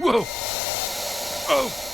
Whoa! Oh!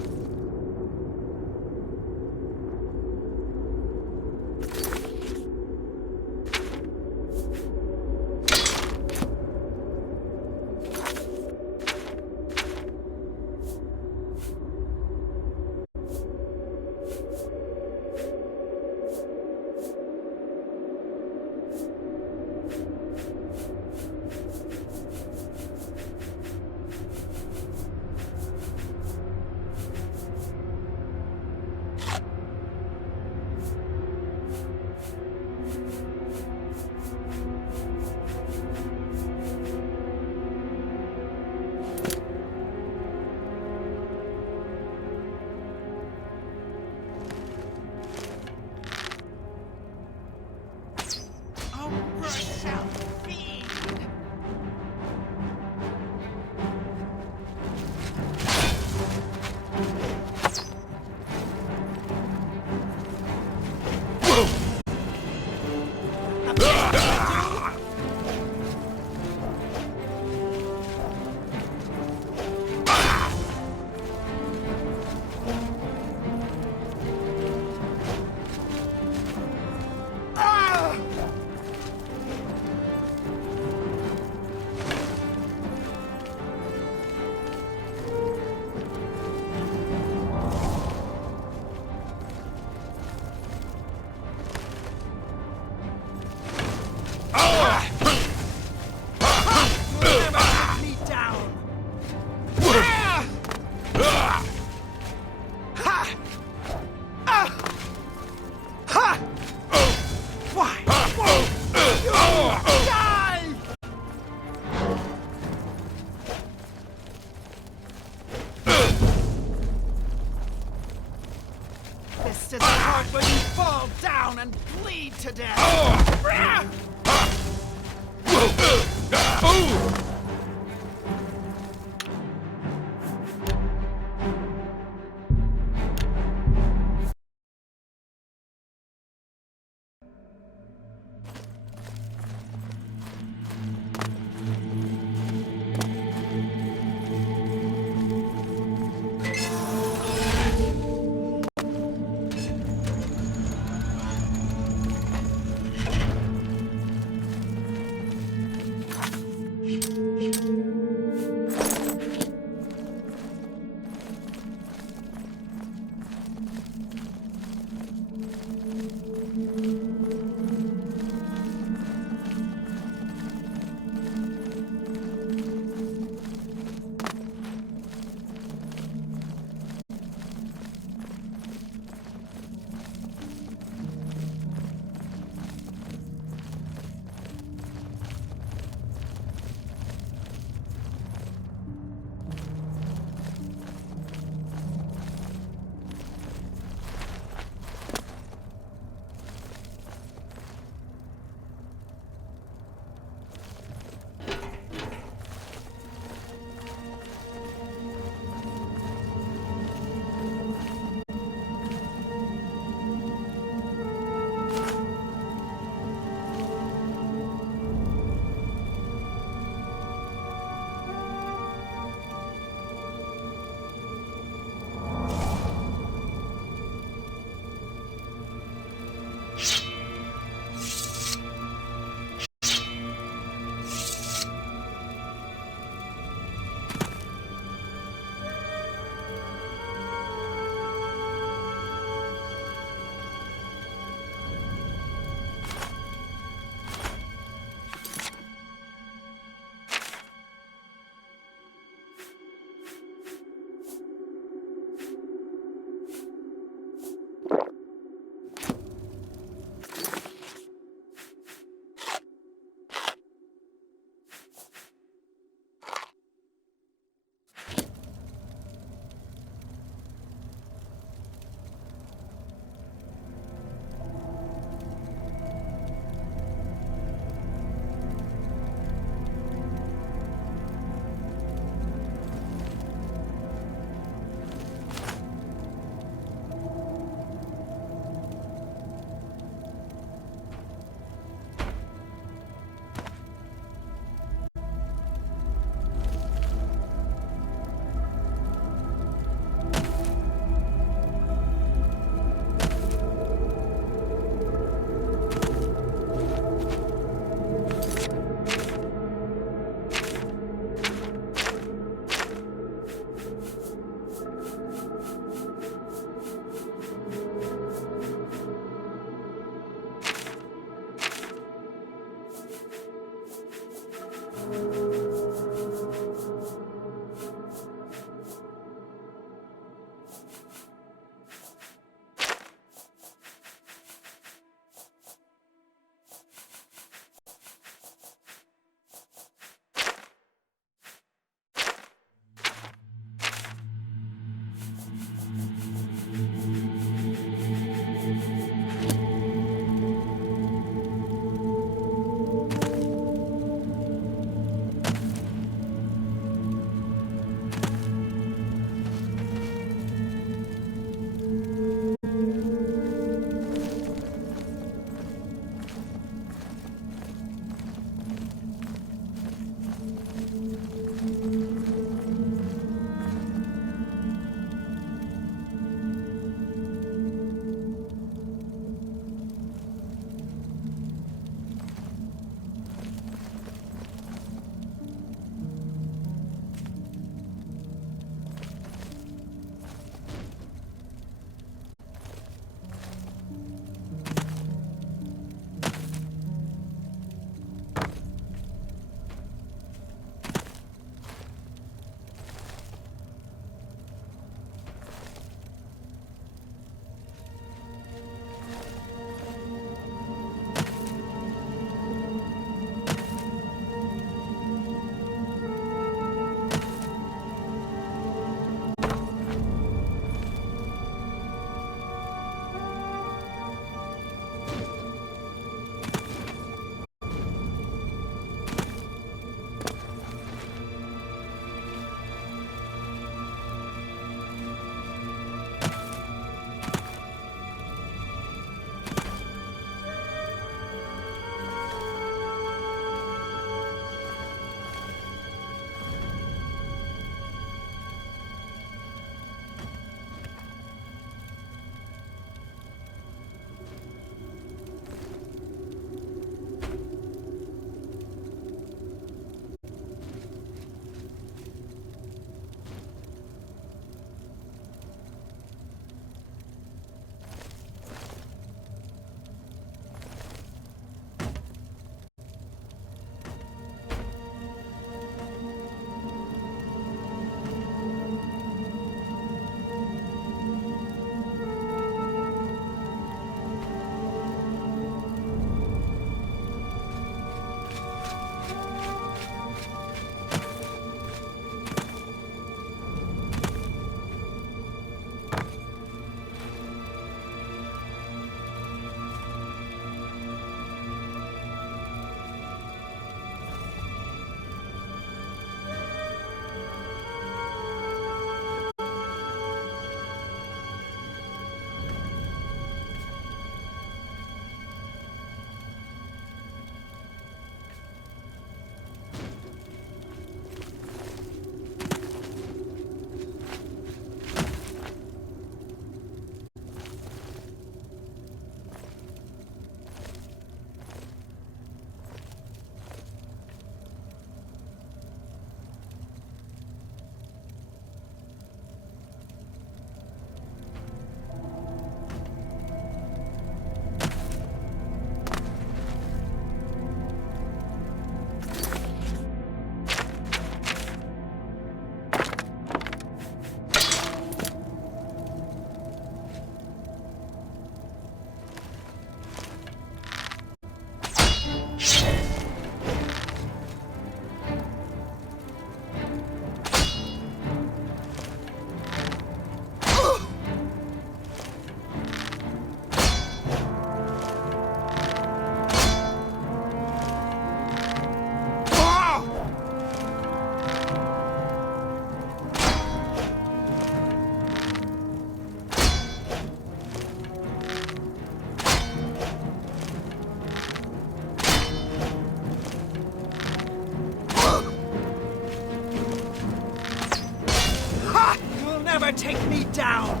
never take me down!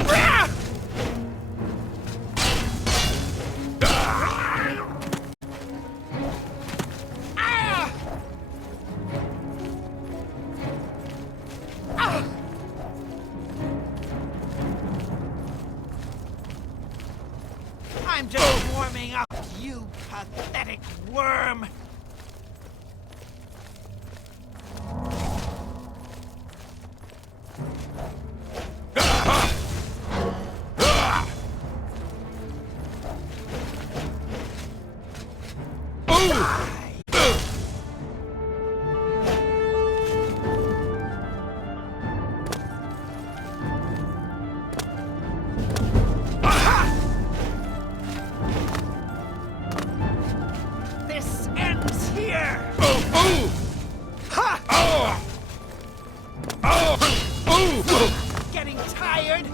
Ah! I'm just warming up, you pathetic worm! This ends here! Getting tired?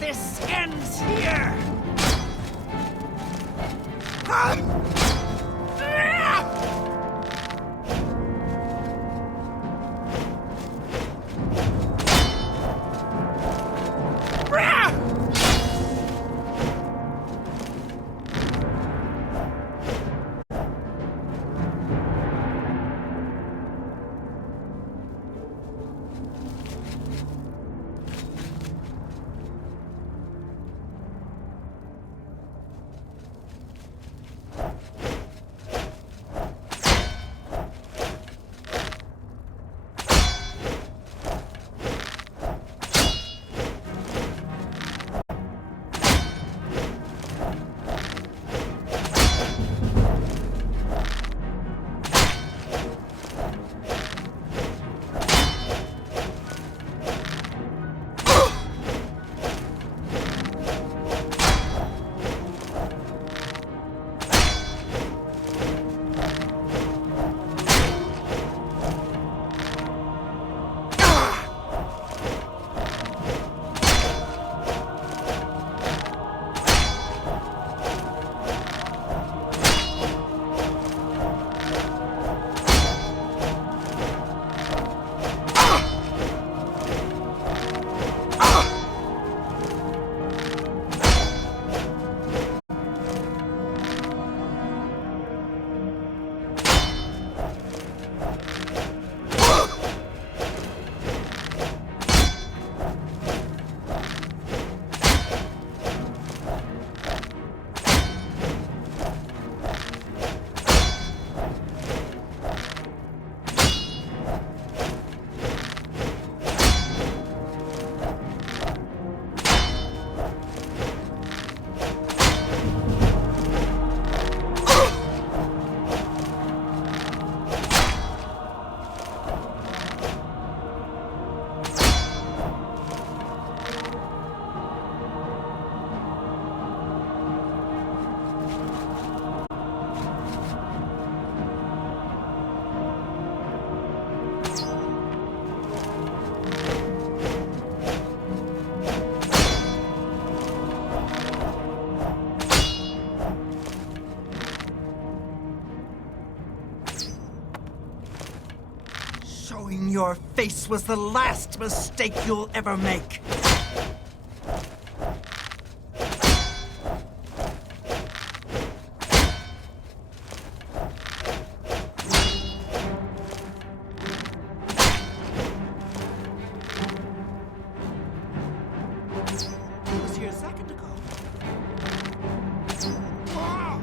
This ends here! your face was the last mistake you'll ever make. He was here a second ago. Ah!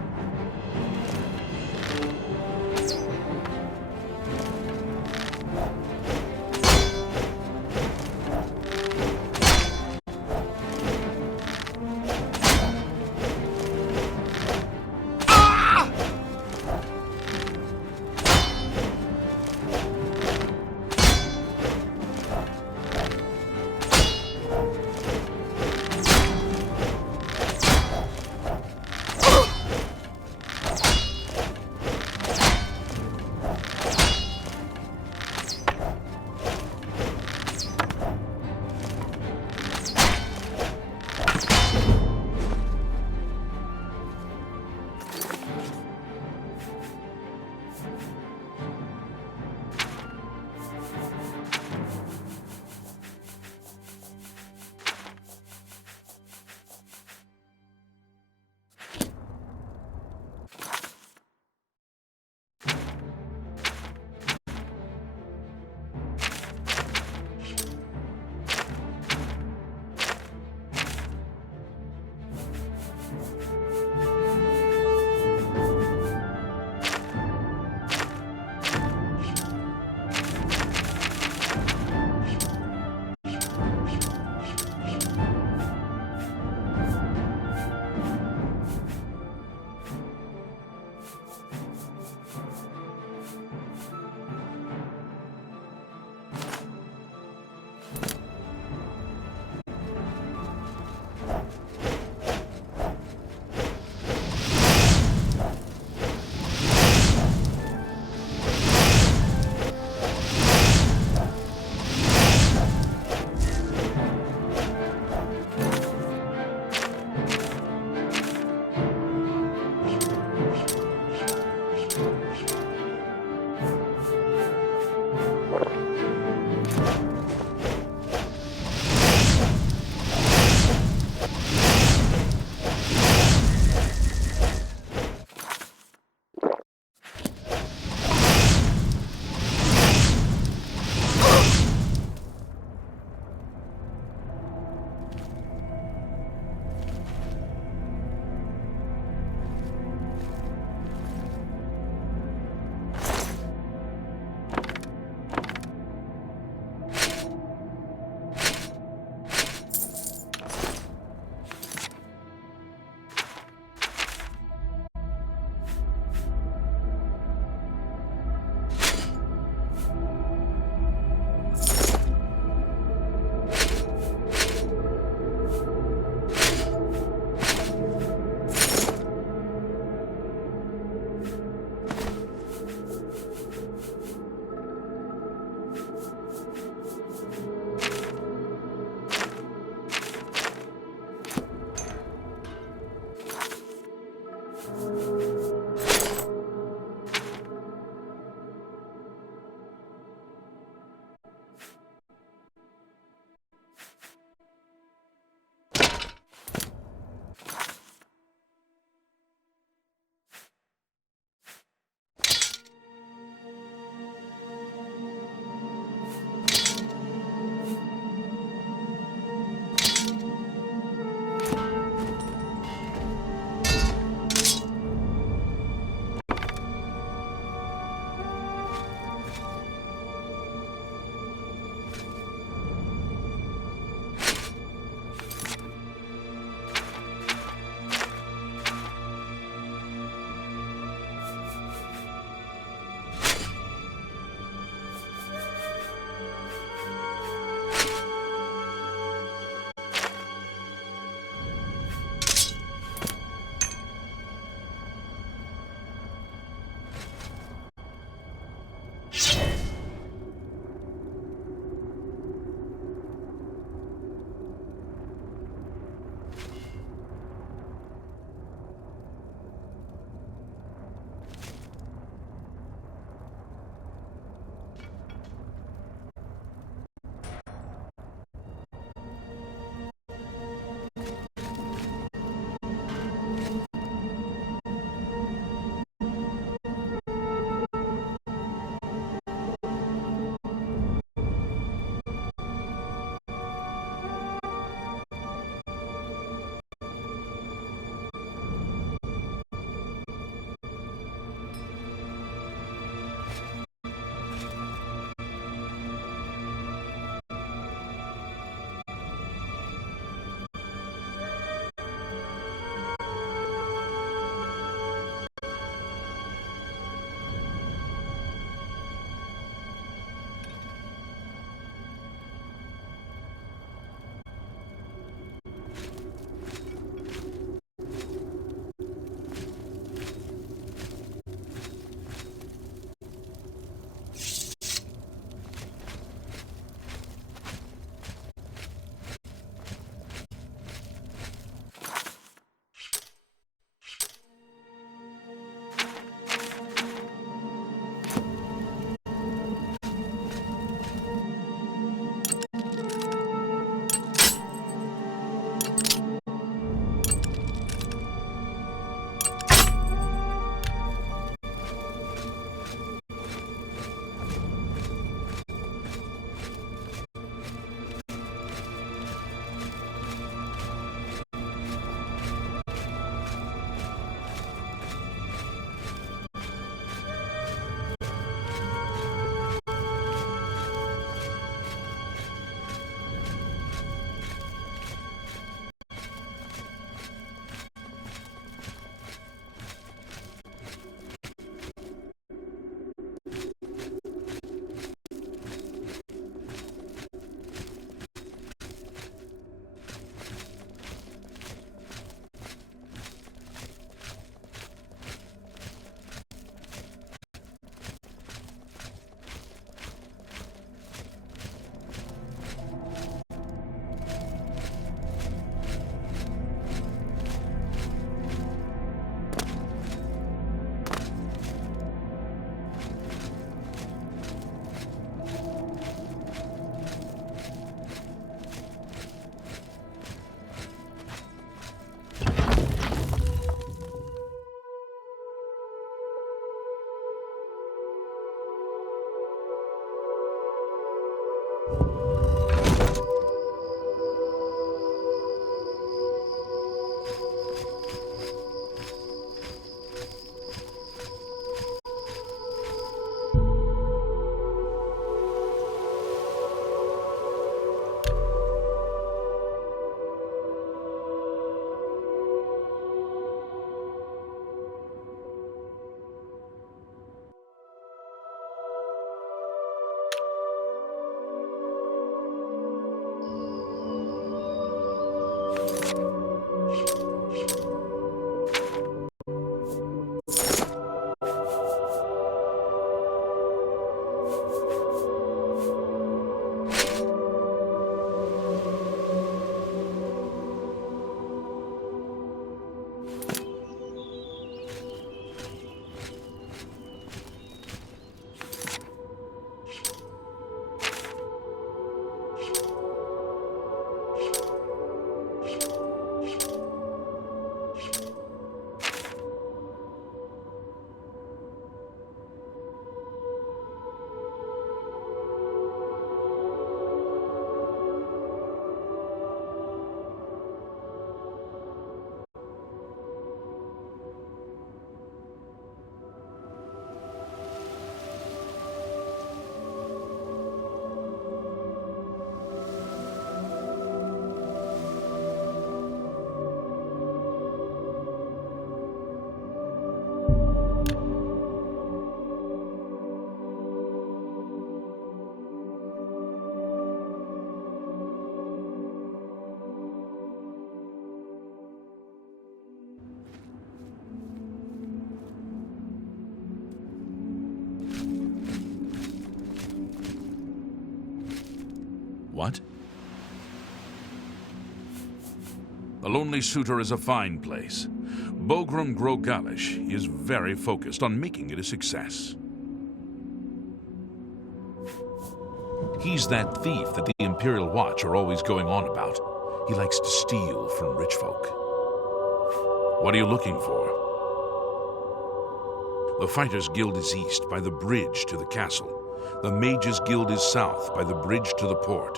What? The Lonely Suitor is a fine place. Bogram Grogalish is very focused on making it a success. He's that thief that the Imperial Watch are always going on about. He likes to steal from rich folk. What are you looking for? The Fighters Guild is east by the bridge to the castle. The Mages Guild is south by the bridge to the port.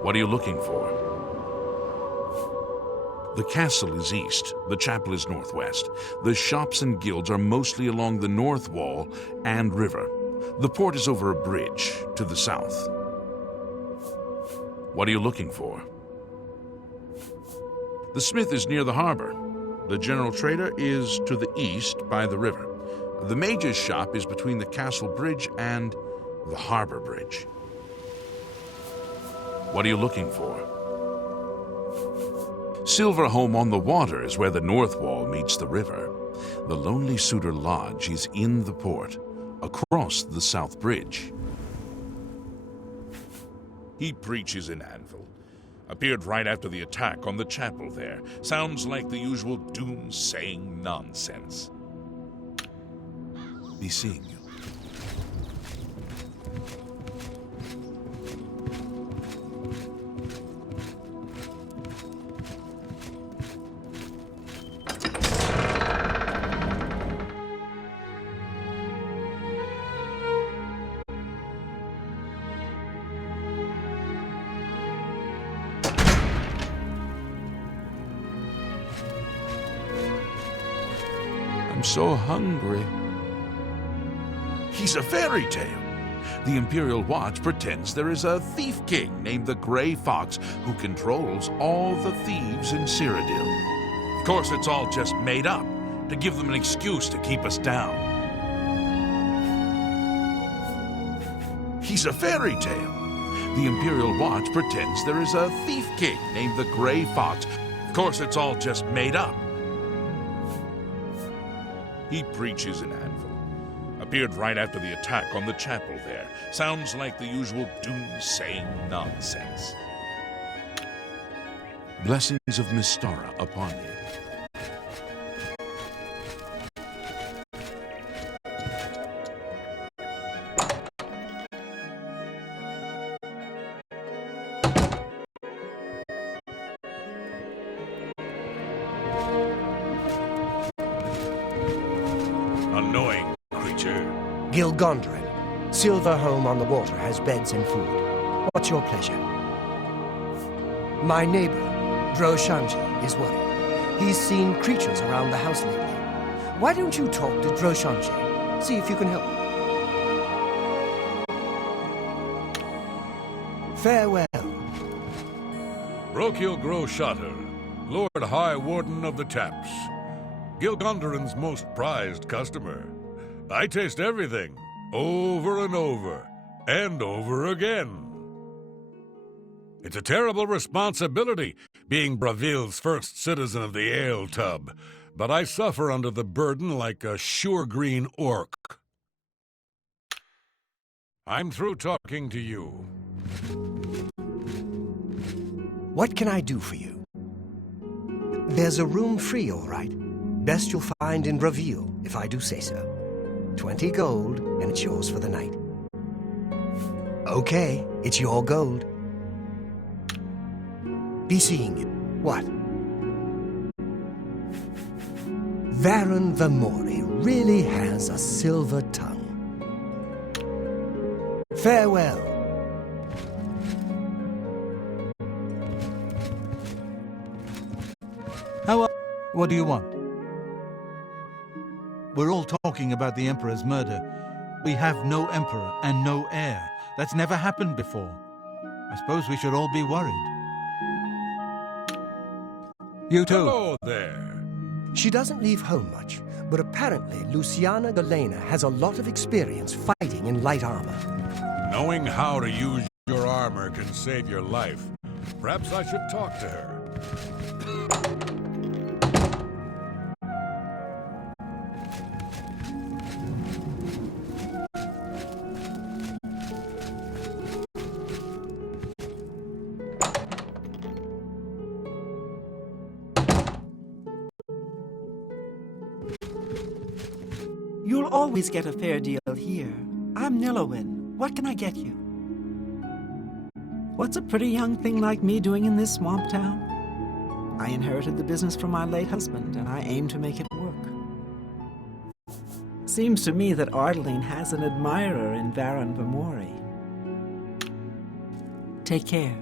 What are you looking for? The castle is east, the chapel is northwest. The shops and guilds are mostly along the north wall and river. The port is over a bridge to the south. What are you looking for? The smith is near the harbor. The general trader is to the east by the river. The mage's shop is between the castle bridge and the harbor bridge. What are you looking for? Silverholm on the Water is where the north wall meets the river. The Lonely Suitor Lodge is in the port, across the south bridge. He preaches in Anvil. Appeared right after the attack on the chapel there. Sounds like the usual doom-saying nonsense. Be seeing you. I'm so hungry. He's a fairy tale. The Imperial Watch pretends there is a thief king named the Grey Fox who controls all the thieves in Cyrodiil. Of course, it's all just made up to give them an excuse to keep us down. He's a fairy tale. The Imperial Watch pretends there is a thief king named the Grey Fox. Of course, it's all just made up. He preaches in Anvil. Appeared right after the attack on the chapel there. Sounds like the usual doom-saying nonsense. Blessings of Mystara upon you. Annoying creature. Gilgondrin. Silverholm on the Water has beds and food. What's your pleasure? My neighbor, Droshanji, is worried. He's seen creatures around the house lately. Why don't you talk to Droshanji? See if you can help. Farewell. Brokil Groshatter, Lord High Warden of the Taps. Gilgondrin's most prized customer. I taste everything, over and over again. It's a terrible responsibility, being Braville's first citizen of the ale tub, but I suffer under the burden like a sure-green orc. I'm through talking to you. What can I do for you? There's a room free, all right. Best you'll find in Braville, if I do say so. 20 gold, and it's yours for the night. Okay, it's your gold. Be seeing you. What? Varen Vermori really has a silver tongue. Farewell. What do you want? We're all talking about the Emperor's murder. We have no Emperor and no heir. That's never happened before. I suppose we should all be worried. You too. Hello there. She doesn't leave home much, but apparently Luciana Galena has a lot of experience fighting in light armor. Knowing how to use your armor can save your life. Perhaps I should talk to her. You'll always get a fair deal here. I'm Nilowin. What can I get you? What's a pretty young thing like me doing in this swamp town? I inherited the business from my late husband, and I aim to make it work. Seems to me that Ardeline has an admirer in Varan Vamori. Take care.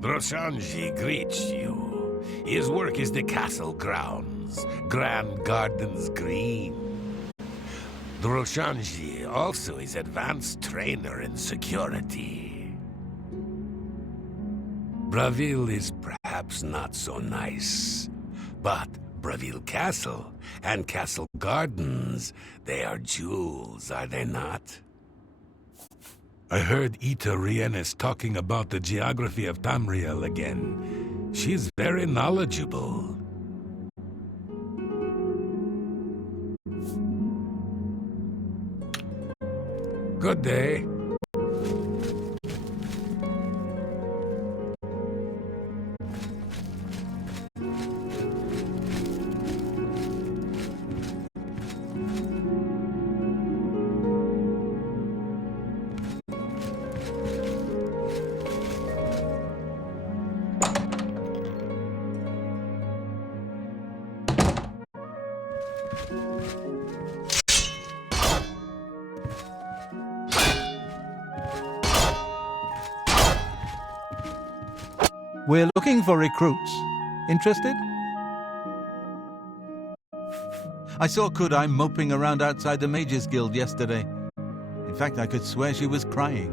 Droshanji greets you. His work is the castle grounds, Grand Gardens Green. Droshanji also is advanced trainer in security. Bravil is perhaps not so nice, but Bravil Castle and Castle Gardens, they are jewels, are they not? I heard Ita Rienis talking about the geography of Tamriel again. She's very knowledgeable. Good day. We're looking for recruits. Interested? I saw Kudai moping around outside the Mages Guild yesterday. In fact, I could swear she was crying.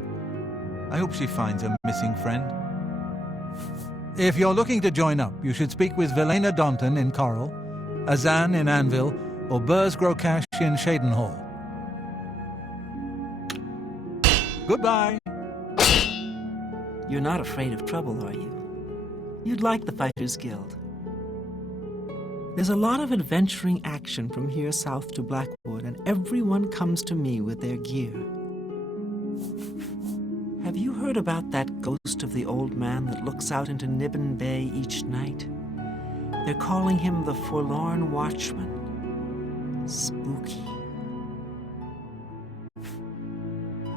I hope she finds her missing friend. If you're looking to join up, you should speak with Velena Daunton in Coral, Azan in Anvil, or Burrs Grokash in Shadenhall. Goodbye. You're not afraid of trouble, are you? You'd like the Fighters Guild. There's a lot of adventuring action from here south to Blackwood, and everyone comes to me with their gear. Have you heard about that ghost of the old man that looks out into Nibbin Bay each night? They're calling him the Forlorn Watchman. Spooky.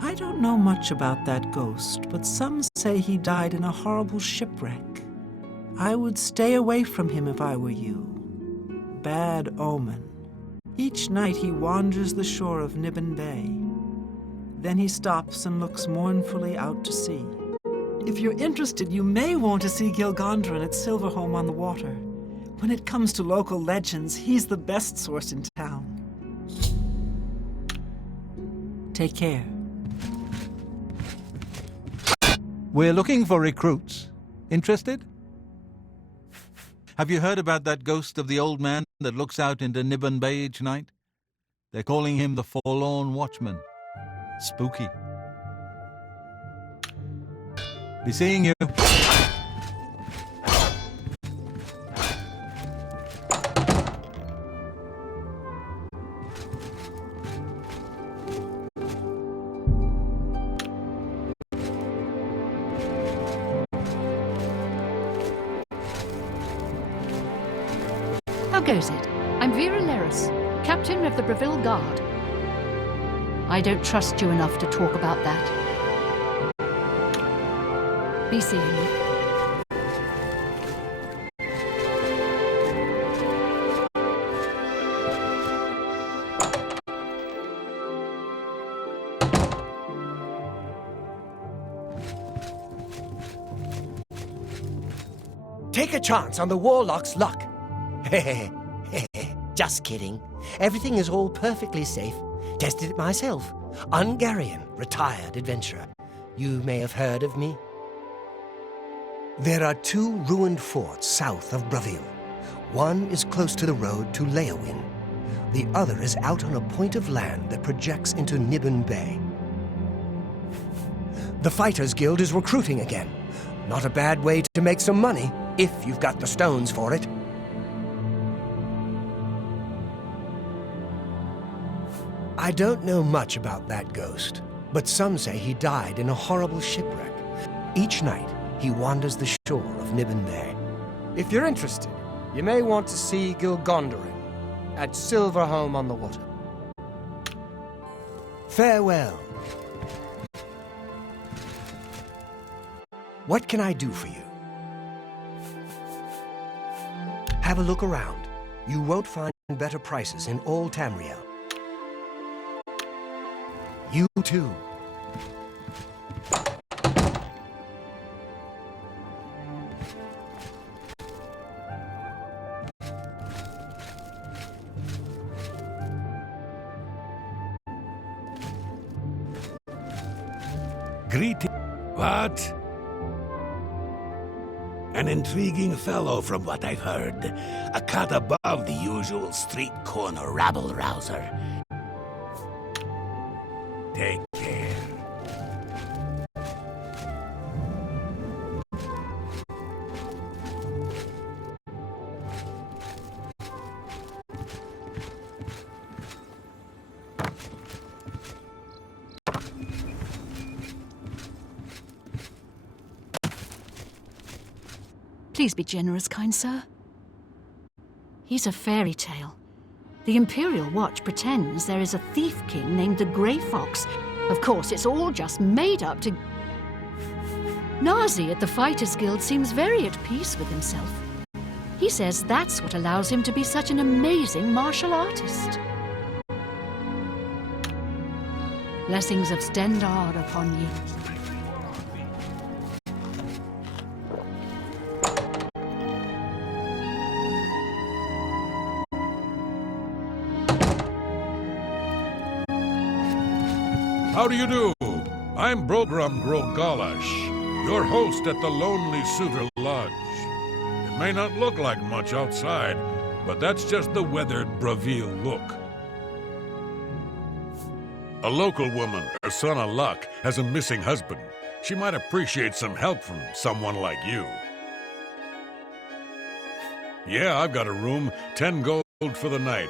I don't know much about that ghost, but some say he died in a horrible shipwreck. I would stay away from him if I were you. Bad omen. Each night he wanders the shore of Nibbin Bay. Then he stops and looks mournfully out to sea. If you're interested, you may want to see Gilgondran at Silverholm on the Water. When it comes to local legends, he's the best source in town. Take care. We're looking for recruits. Interested? Have you heard about that ghost of the old man that looks out into Nibbin Bay each night? They're calling him the Forlorn Watchman. Spooky. Be seeing you. How goes it? I'm Vera Leris, captain of the Bravil Guard. I don't trust you enough to talk about that. Be seeing you. Take a chance on the Warlock's luck. Just kidding. Everything is all perfectly safe. Tested it myself. Ungarian, retired adventurer. You may have heard of me. There are 2 ruined forts south of Bravil. One is close to the road to Leowin. The other is out on a point of land that projects into Nibbin Bay. The Fighters Guild is recruiting again. Not a bad way to make some money, if you've got the stones for it. I don't know much about that ghost, but some say he died in a horrible shipwreck. Each night, he wanders the shore of Nibbin Bay. If you're interested, you may want to see Gilgondarin at Silverholm on the Water. Farewell. What can I do for you? Have a look around. You won't find better prices in all Tamriel. You too. Greeting. What? An intriguing fellow from what I've heard. A cut above the usual street corner rabble-rouser. Take care. Please be generous, kind sir. He's a fairy tale. The Imperial Watch pretends there is a thief king named the Grey Fox. Of course, it's all just made up to... Nazi at the Fighters Guild seems very at peace with himself. He says that's what allows him to be such an amazing martial artist. Blessings of Stendar upon you. How do you do? I'm Brogram Grogalash, your host at the Lonely Suitor Lodge. It may not look like much outside, but that's just the weathered Bravil look. A local woman, her son of luck, has a missing husband. She might appreciate some help from someone like you. Yeah, I've got a room, 10 gold for the night.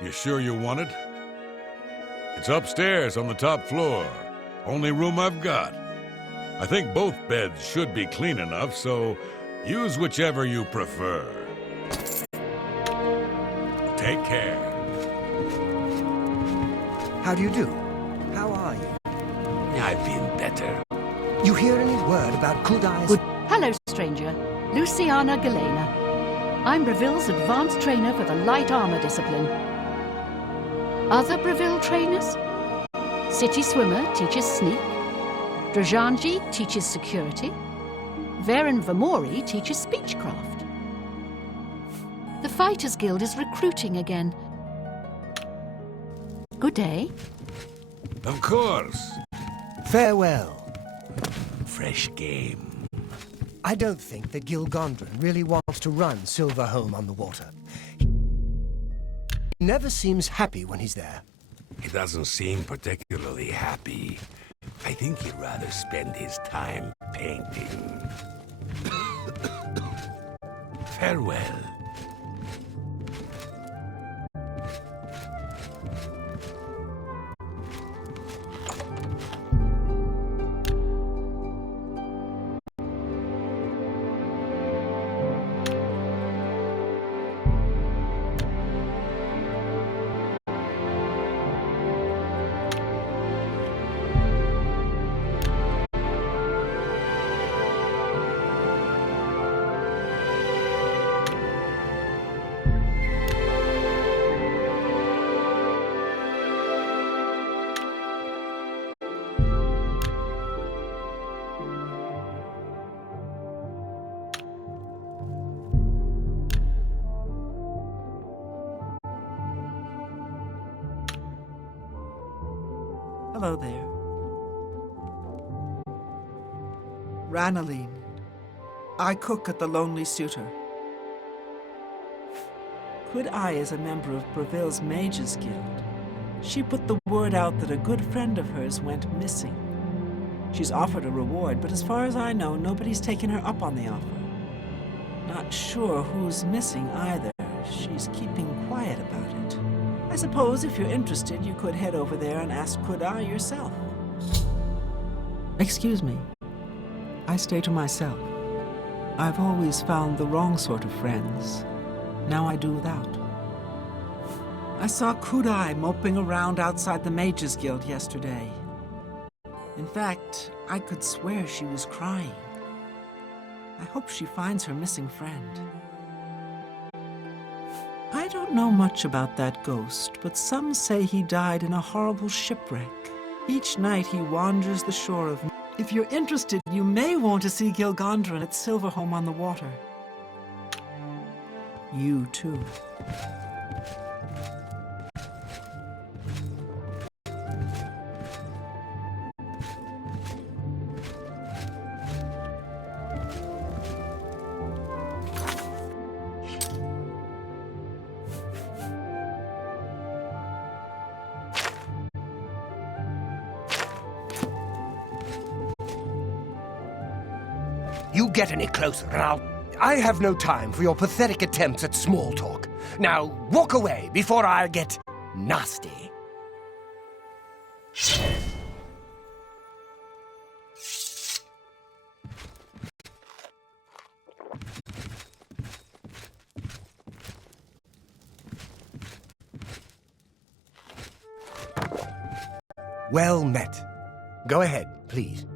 You sure you want it? It's upstairs on the top floor. Only room I've got. I think both beds should be clean enough, so use whichever you prefer. Take care. How do you do? How are you? I've been better. You hear any word about Kudai's... Hello, stranger. Luciana Galena. I'm Bravil's advanced trainer for the light armor discipline. Other Bravil trainers? City Swimmer teaches sneak. Drajanji teaches security. Varen Vamori teaches speechcraft. The Fighters Guild is recruiting again. Good day. Of course. Farewell. Fresh game. I don't think that Gilgondarin really wants to run Silverholm on the Water. He never seems happy when he's there. He doesn't seem particularly happy. I think he'd rather spend his time painting. Farewell. Hello there. Ranaline. I cook at the Lonely Suitor. Kudai is a member of Bravil's Mages Guild. She put the word out that a good friend of hers went missing. She's offered a reward, but as far as I know, nobody's taken her up on the offer. Not sure who's missing either. She's keeping quiet about it. I suppose if you're interested, you could head over there and ask Kudai yourself. Excuse me. I stay to myself. I've always found the wrong sort of friends. Now I do without. I saw Kudai moping around outside the Mages Guild yesterday. In fact, I could swear she was crying. I hope she finds her missing friend. I don't know much about that ghost, but some say he died in a horrible shipwreck. Each night he wanders the shore of... If you're interested, you may want to see Gilgondrin at Silverhome on the Water. You too. You get any closer and I have no time for your pathetic attempts at small talk. Now, walk away before I get nasty. Well met. Go ahead, please.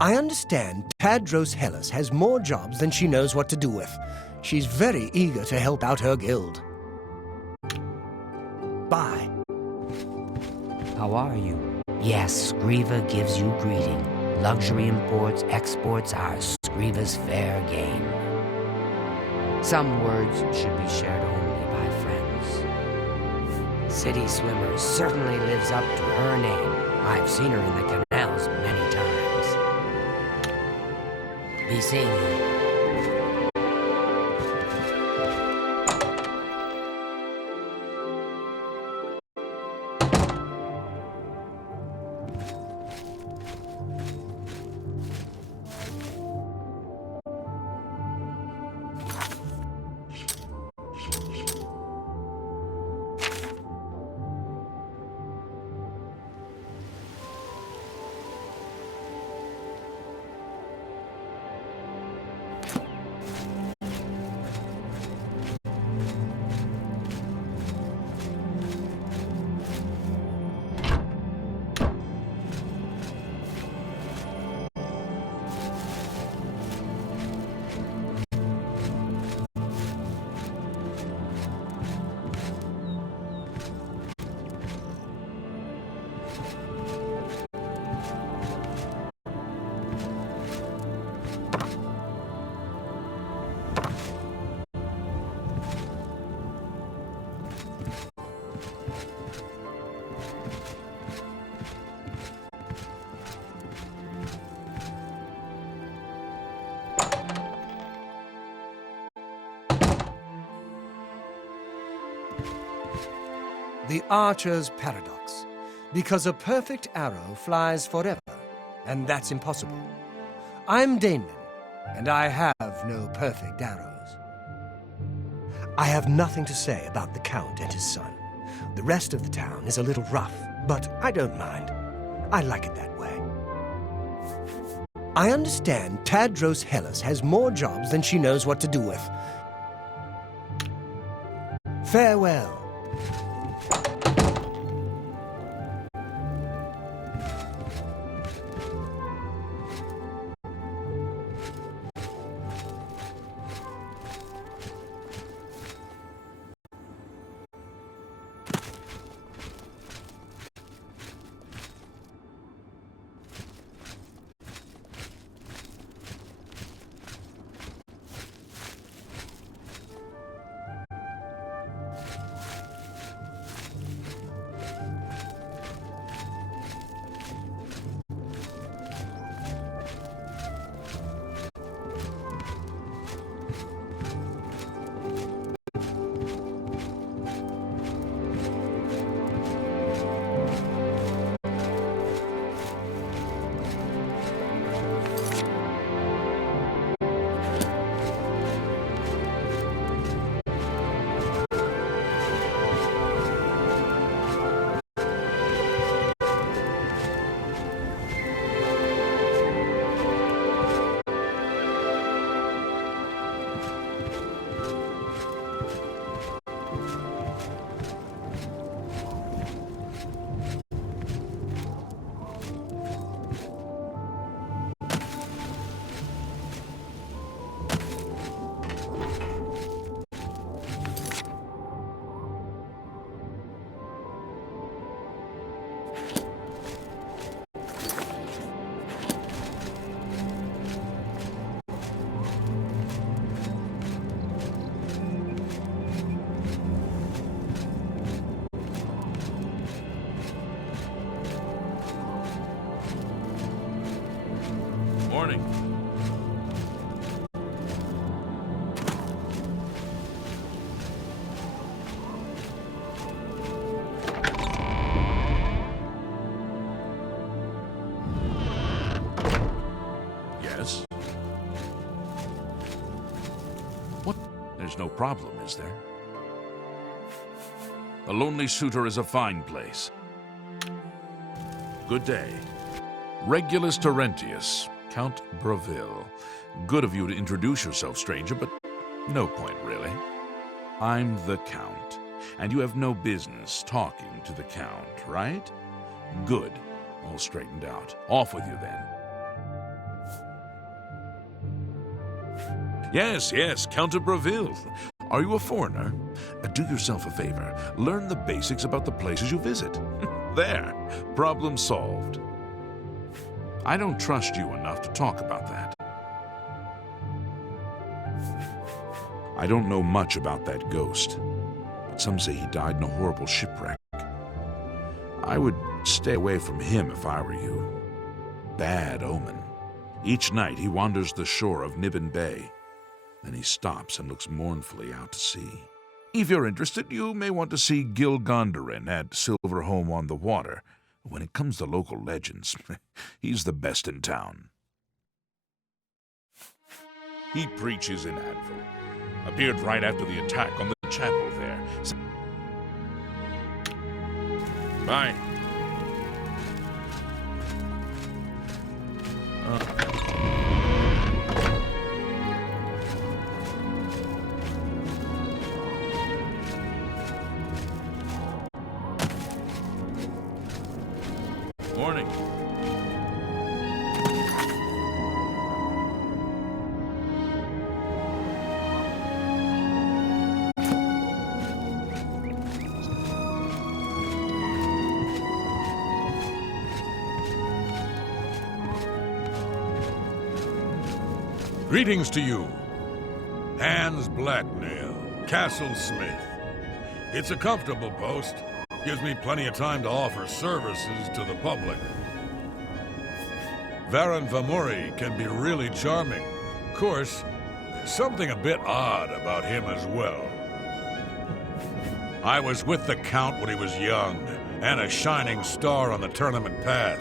I understand Tadros Hellas has more jobs than she knows what to do with. She's very eager to help out her guild. Bye. How are you? Yes, Skriva gives you greeting. Luxury imports, exports are Skriva's fair game. Some words should be shared only by friends. City Swimmer certainly lives up to her name. I've seen her in the canals many times. Be seeing you. The Archer's Paradox. Because a perfect arrow flies forever, and that's impossible. I'm Daneman, and I have no perfect arrows. I have nothing to say about the Count and his son. The rest of the town is a little rough, but I don't mind. I like it that way. I understand Tadros Hellas has more jobs than she knows what to do with. Farewell. Morning. Yes? What? There's no problem, is there? The Lonely Suitor is a fine place. Good day. Regulus Terentius, Count Breville. Good of you to introduce yourself, stranger, but no point, really. I'm the Count, and you have no business talking to the Count, right? Good. All straightened out. Off with you, then. Yes, Count of Breville. Are you a foreigner? Do yourself a favor. Learn the basics about the places you visit. There. Problem solved. I don't trust you enough to talk about that. I don't know much about that ghost, but some say he died in a horrible shipwreck. I would stay away from him if I were you. Bad omen. Each night he wanders the shore of Nibbin Bay. Then he stops and looks mournfully out to sea. If you're interested, you may want to see Gil Gondorin at Silverholm on the Water. When it comes to local legends, he's the best in town. He preaches in Anvil. Appeared right after the attack on the chapel there. Bye. Morning. Greetings to you. Hans Blacknail, Castle Smith. It's a comfortable post. Gives me plenty of time to offer services to the public. Varan Vamori can be really charming. Of course, there's something a bit odd about him as well. I was with the Count when he was young, and a shining star on the tournament path.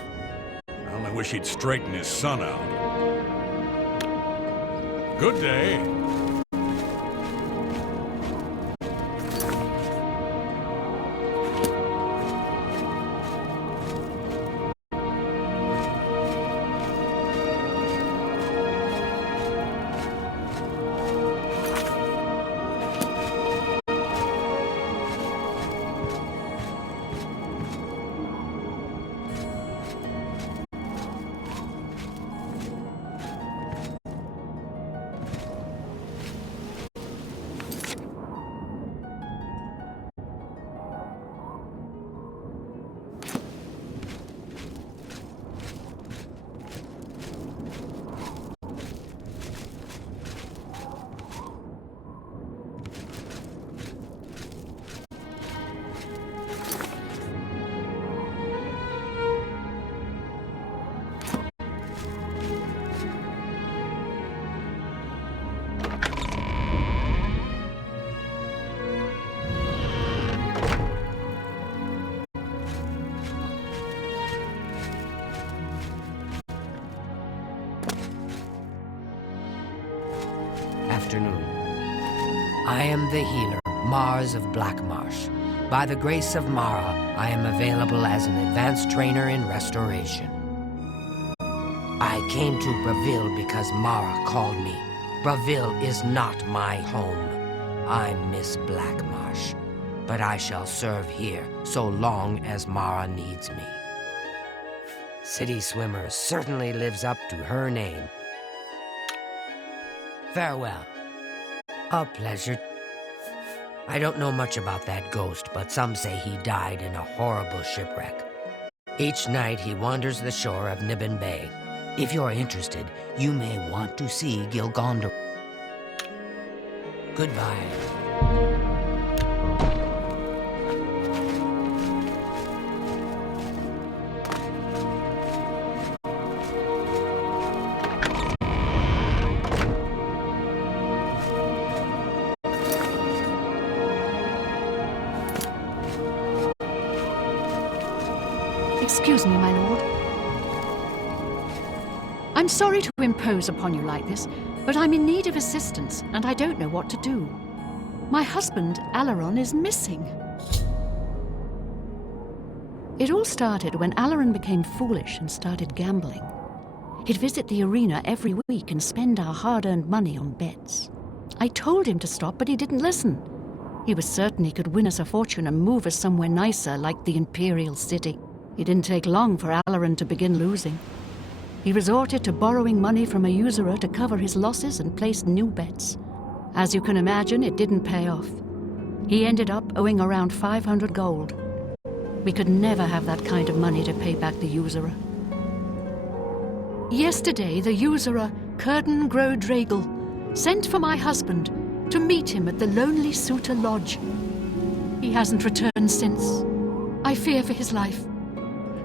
I only wish he'd straighten his son out. Good day. Afternoon. I am the healer, Mars of Blackmarsh. By the grace of Mara, I am available as an advanced trainer in restoration. I came to Breville because Mara called me. Breville is not my home. I'm Miss Blackmarsh, but I shall serve here so long as Mara needs me. City Swimmer certainly lives up to her name. Farewell. A pleasure. I don't know much about that ghost, but some say he died in a horrible shipwreck. Each night he wanders the shore of Nibbin Bay. If you're interested, you may want to see Gilgonder. Goodbye. Excuse me, my lord. I'm sorry to impose upon you like this, but I'm in need of assistance, and I don't know what to do. My husband, Alaron, is missing. It all started when Alaron became foolish and started gambling. He'd visit the arena every week and spend our hard-earned money on bets. I told him to stop, but he didn't listen. He was certain he could win us a fortune and move us somewhere nicer, like the Imperial City. It didn't take long for Alaron to begin losing. He resorted to borrowing money from a usurer to cover his losses and placed new bets. As you can imagine, it didn't pay off. He ended up owing around 500 gold. We could never have that kind of money to pay back the usurer. Yesterday, the usurer, Curden Grow Dragel, sent for my husband to meet him at the Lonely Suitor Lodge. He hasn't returned since. I fear for his life.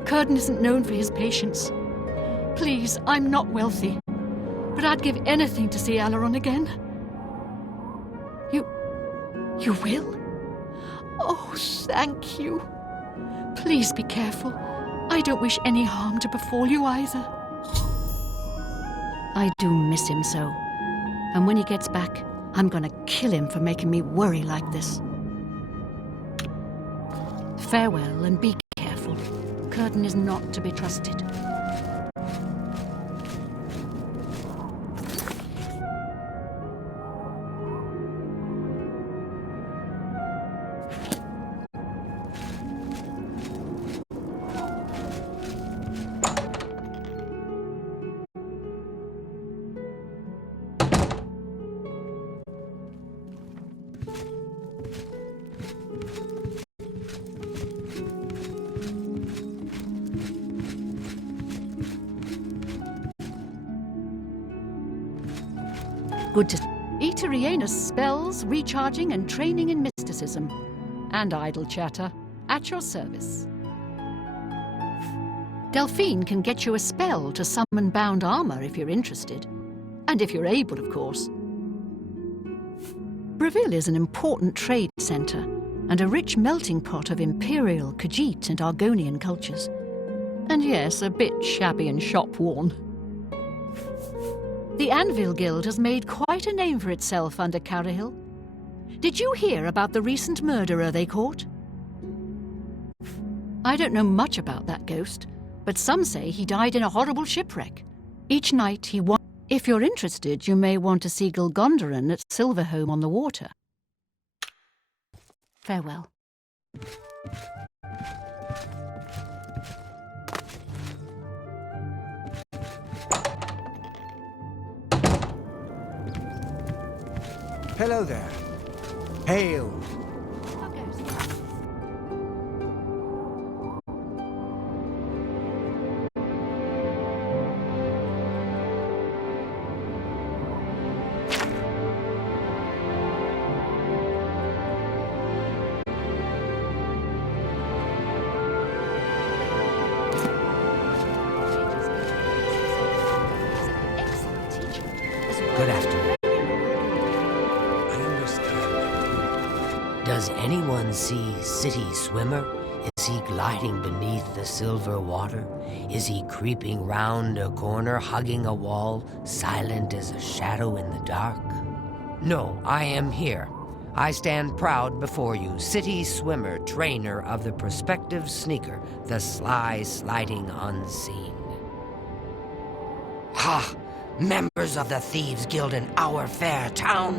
Curden isn't known for his patience. Please, I'm not wealthy, but I'd give anything to see Alaron again. You will? Oh, thank you. Please be careful. I don't wish any harm to befall you either. I do miss him so. And when he gets back, I'm gonna kill him for making me worry like this. Farewell, and be careful. Curden is not to be trusted. Good to Eterianus spells, recharging and training in mysticism. And idle chatter. At your service. Delphine can get you a spell to summon bound armour if you're interested. And if you're able, of course. Breville is an important trade centre and a rich melting pot of Imperial, Khajiit and Argonian cultures. And yes, a bit shabby and shop-worn. The Anvil Guild has made quite a name for itself under Carahil. Did you hear about the recent murderer they caught? I don't know much about that ghost, but some say he died in a horrible shipwreck. Each night he won. If you're interested, you may want to see Gilgondoran at Silverhome on the Water. Farewell. Hello there. Hail. Good afternoon. I understand. Does anyone see City Swimmer? Is he gliding beneath the silver water? Is he creeping round a corner, hugging a wall, silent as a shadow in the dark? No, I am here. I stand proud before you, City Swimmer, trainer of the prospective sneaker, the sly sliding unseen. Ha! Members of the Thieves Guild in our fair town?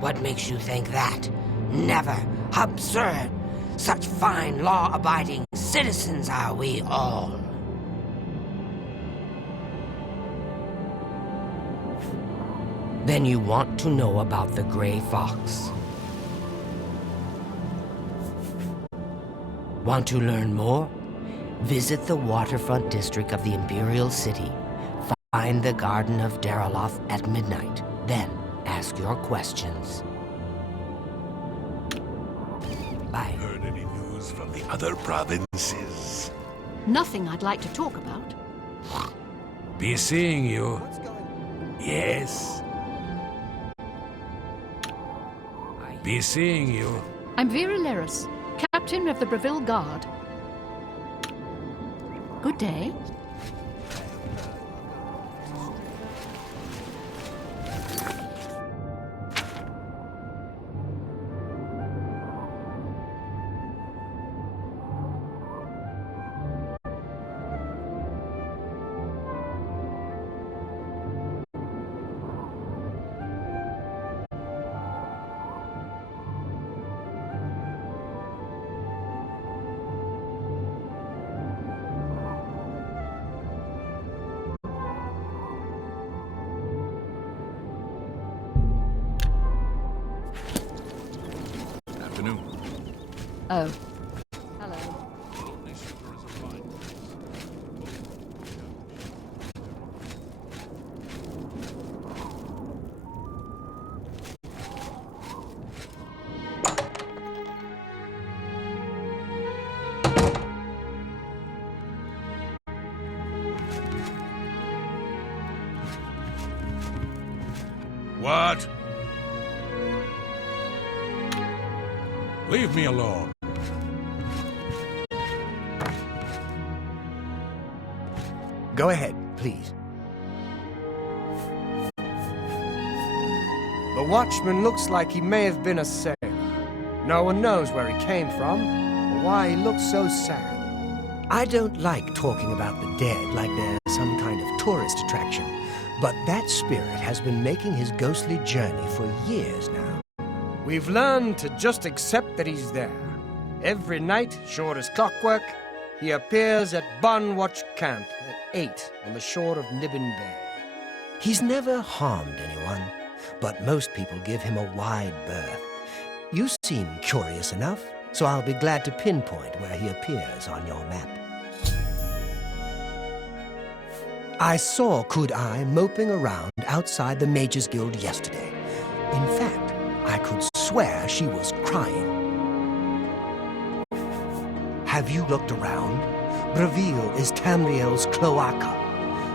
What makes you think that? Never! Absurd! Such fine law-abiding citizens are we all. Then you want to know about the Grey Fox. Want to learn more? Visit the waterfront district of the Imperial City. Find the Garden of Daraloth at midnight. Then ask your questions. Bye. Heard any news from the other provinces? Nothing I'd like to talk about. Be seeing you. Yes. Be seeing you. I'm Vera Leris, captain of the Breville Guard. Good day. Afternoon. Oh. Hello. Lonely Shipper is a fine place. What? Leave me alone. Go ahead, please. The watchman looks like he may have been a sailor. No one knows where he came from, or why he looks so sad. I don't like talking about the dead like they're some kind of tourist attraction, but that spirit has been making his ghostly journey for years now. We've learned to just accept that he's there. Every night, short as clockwork, he appears at Bunwatch Camp at 8 on the shore of Nibbin Bay. He's never harmed anyone, but most people give him a wide berth. You seem curious enough, so I'll be glad to pinpoint where he appears on your map. I saw Kud-Ai moping around outside the Mages Guild yesterday. In fact, I could swear she was crying. Have you looked around? Breville is Tamriel's cloaca.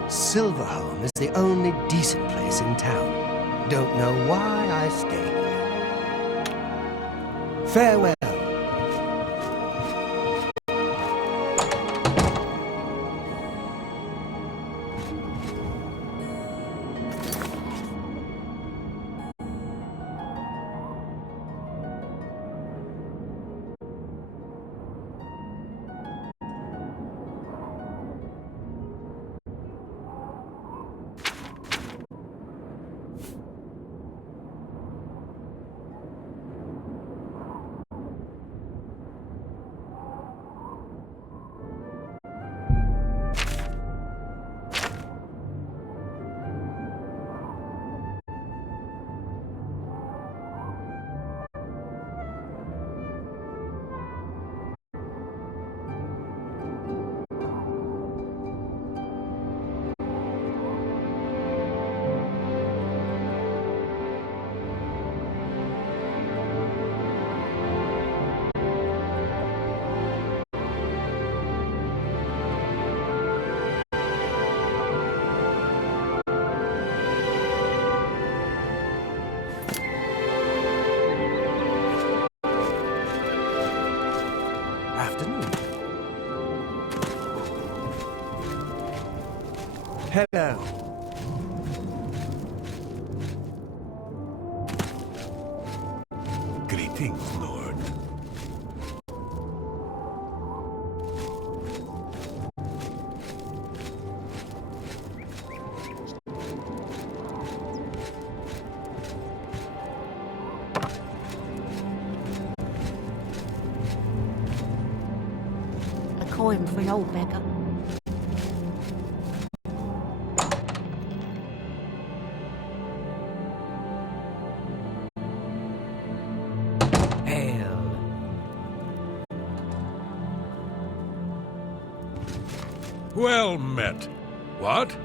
Silverhome is the only decent place in town. Don't know why I stay here. Farewell. Afternoon. Hello. Greetings, Lord. A coin for an old beggar. Hail. Well met. What?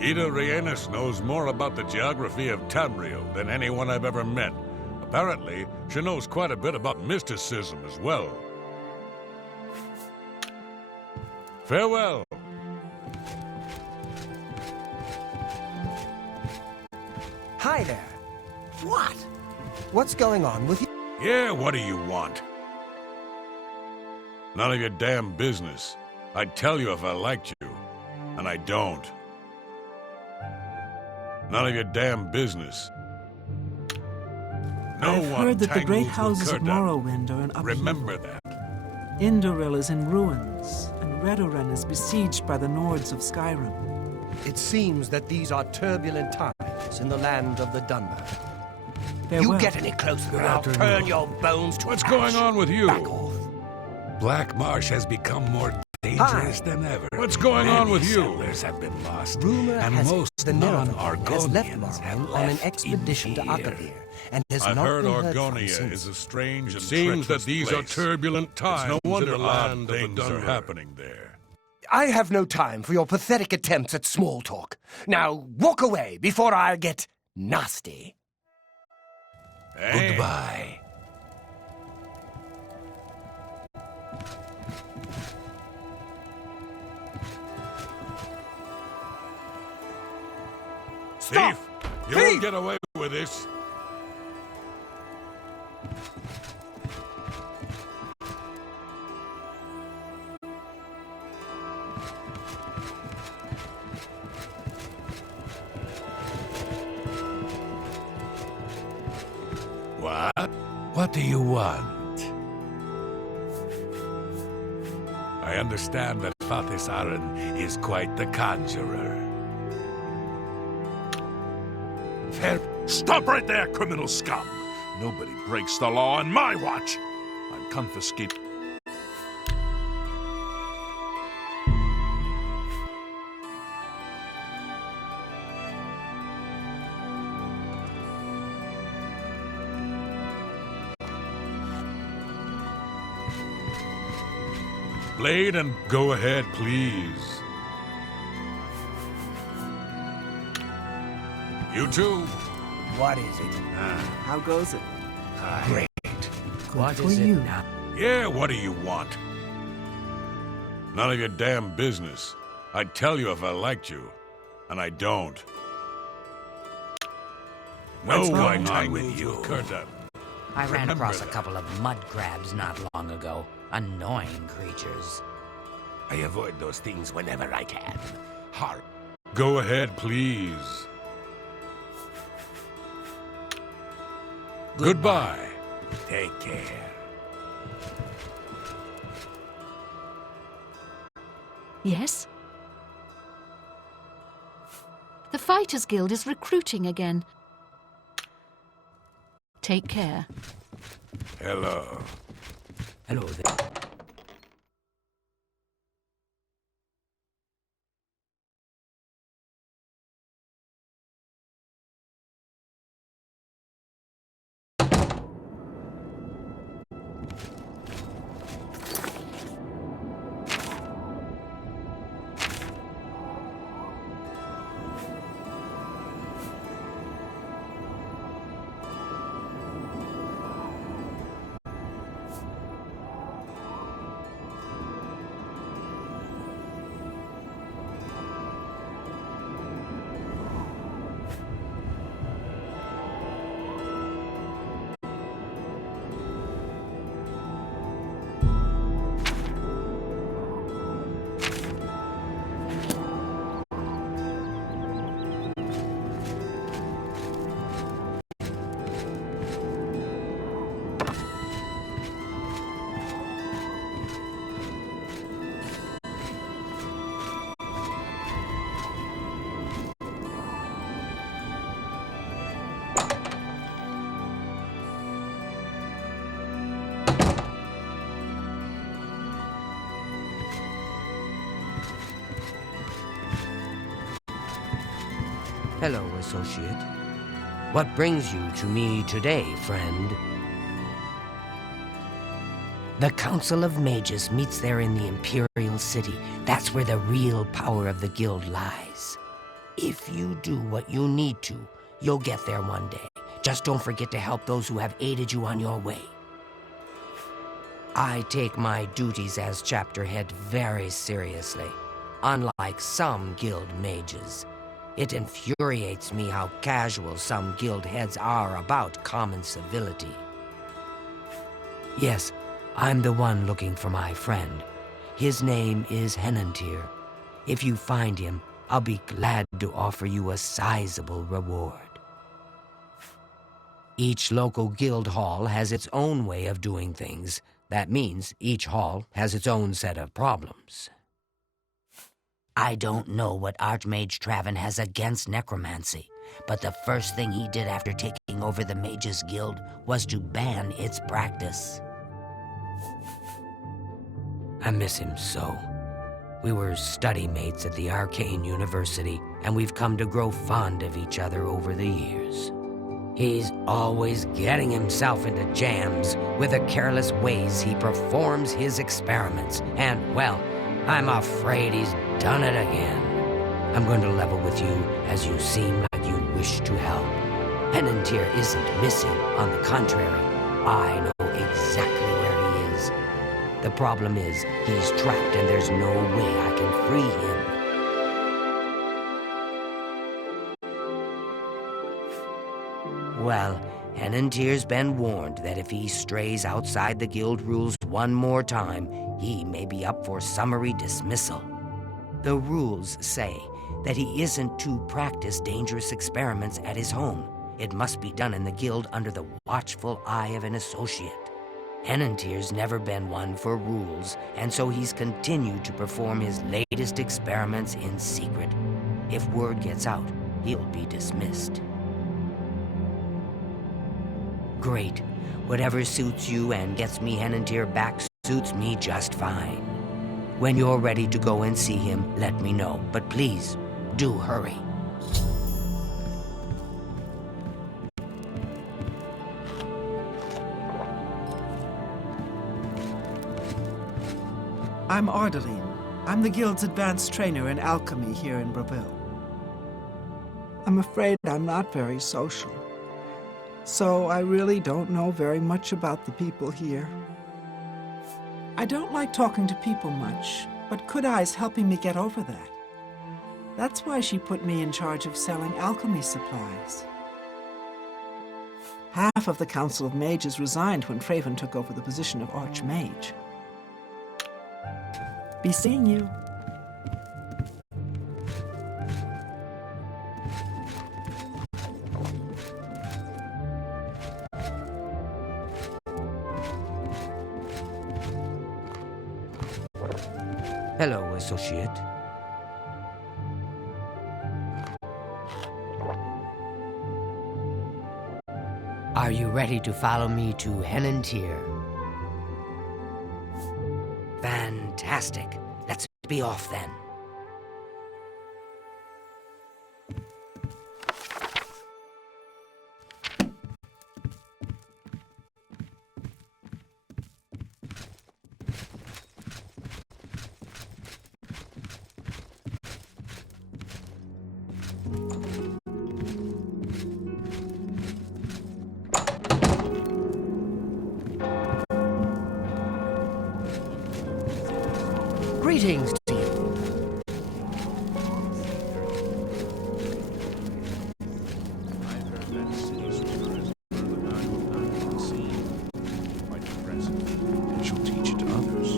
Ida Rhiannis knows more about the geography of Tamriel than anyone I've ever met. Apparently, she knows quite a bit about mysticism as well. Farewell. Hi there. What? What's going on with you? Yeah, what do you want? None of your damn business. I'd tell you if I liked you, and I don't. None of your damn business. No I've one heard that the great tangles with houses of Kurdan. Morrowind are in upheaval. Remember that. Indoril is in ruins, and Redoran is besieged by the Nords of Skyrim. It seems that these are turbulent times in the land of the Dunmer. Farewell. You get any closer and I'll turn your bones to What's ash. going on with you? Back off. Black Marsh has become more dangerous than ever. What's going on with you? Settlers have been lost, Rumor and has most it the Nereid has left non-Argonians have Morrowind on an left expedition to in fear. Akavir, and has I've not heard been heard from Argonia since. is a strange and Seems that treacherous these place. are turbulent times It's no wonder in the odd land of the things are Dunmer. happening there. I have no time for your pathetic attempts at small talk. Now walk away before I get nasty. Hey. Goodbye. Thief! You won't get away with this. What? What do you want? I understand that Fathis Aren is quite the conjurer. Stop right there, criminal scum! Nobody breaks the law on my watch! I'm confiscated. Blade and go ahead, please. You too. What is it? How goes it? Great. What for is it you. now? Yeah, what do you want? None of your damn business. I'd tell you if I liked you, and I don't. What's No going one on with tangles you? Kurdan. I ran Remember across a that. couple of mud crabs not long ago. Annoying creatures. I avoid those things whenever I can. Hark. Go ahead, please. Goodbye. Take care. Yes? The Fighters Guild is recruiting again. Take care. Hello. Hello there. Hello, associate. What brings you to me today, friend? The Council of Mages meets there in the Imperial City. That's where the real power of the guild lies. If you do what you need to, you'll get there one day. Just don't forget to help those who have aided you on your way. I take my duties as chapter head very seriously, unlike some guild mages. It infuriates me how casual some guild heads are about common civility. Yes, I'm the one looking for my friend. His name is Henantir. If you find him, I'll be glad to offer you a sizable reward. Each local guild hall has its own way of doing things. That means each hall has its own set of problems. I don't know what Archmage Traven has against necromancy, but the first thing he did after taking over the Mages Guild was to ban its practice. I miss him so. We were study mates at the Arcane University, and we've come to grow fond of each other over the years. He's always getting himself into jams with the careless ways he performs his experiments, and, well, I'm afraid he's done it again. I'm going to level with you as you seem like you wish to help. Henantir isn't missing. On the contrary, I know exactly where he is. The problem is, he's trapped and there's no way I can free him. Well, Henantir's been warned that if he strays outside the guild rules one more time, he may be up for summary dismissal. The rules say that he isn't to practice dangerous experiments at his home. It must be done in the guild under the watchful eye of an associate. Henantir's never been one for rules, and so he's continued to perform his latest experiments in secret. If word gets out, he'll be dismissed. Great. Whatever suits you and gets me Henantir back suits me just fine. When you're ready to go and see him, let me know. But please, do hurry. I'm Ardeline. I'm the Guild's advanced trainer in alchemy here in Breville. I'm afraid I'm not very social, so I really don't know very much about the people here. I don't like talking to people much, but Kudai's helping me get over that. That's why she put me in charge of selling alchemy supplies. Half of the Council of Mages resigned when Fraven took over the position of Archmage. Be seeing you. Hello, associate. Are you ready to follow me to Henantir? Fantastic. Let's be off then. Greetings to you. And she'll teach it to others.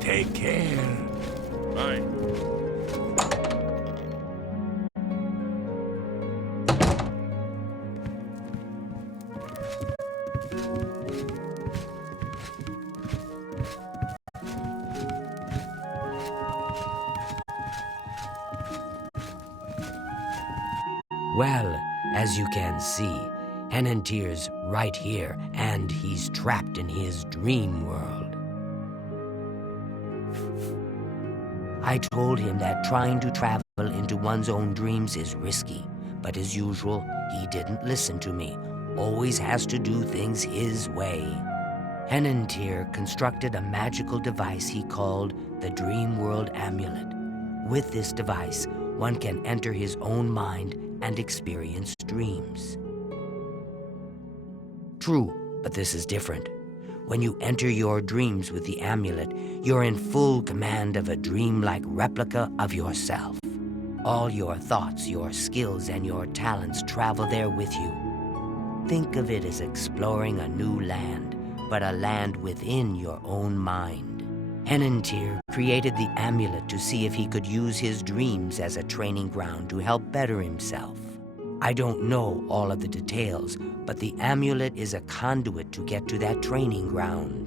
Take care. Bye. Well, as you can see, Henantir's right here, and he's trapped in his dream world. I told him that trying to travel into one's own dreams is risky, but as usual, he didn't listen to me. Always has to do things his way. Henantir constructed a magical device he called the Dream World Amulet. With this device, one can enter his own mind and experience dreams. True, but this is different. When you enter your dreams with the amulet, you're in full command of a dreamlike replica of yourself. All your thoughts, your skills, and your talents travel there with you. Think of it as exploring a new land, but a land within your own mind. Henantir created the amulet to see if he could use his dreams as a training ground to help better himself. I don't know all of the details, but the amulet is a conduit to get to that training ground.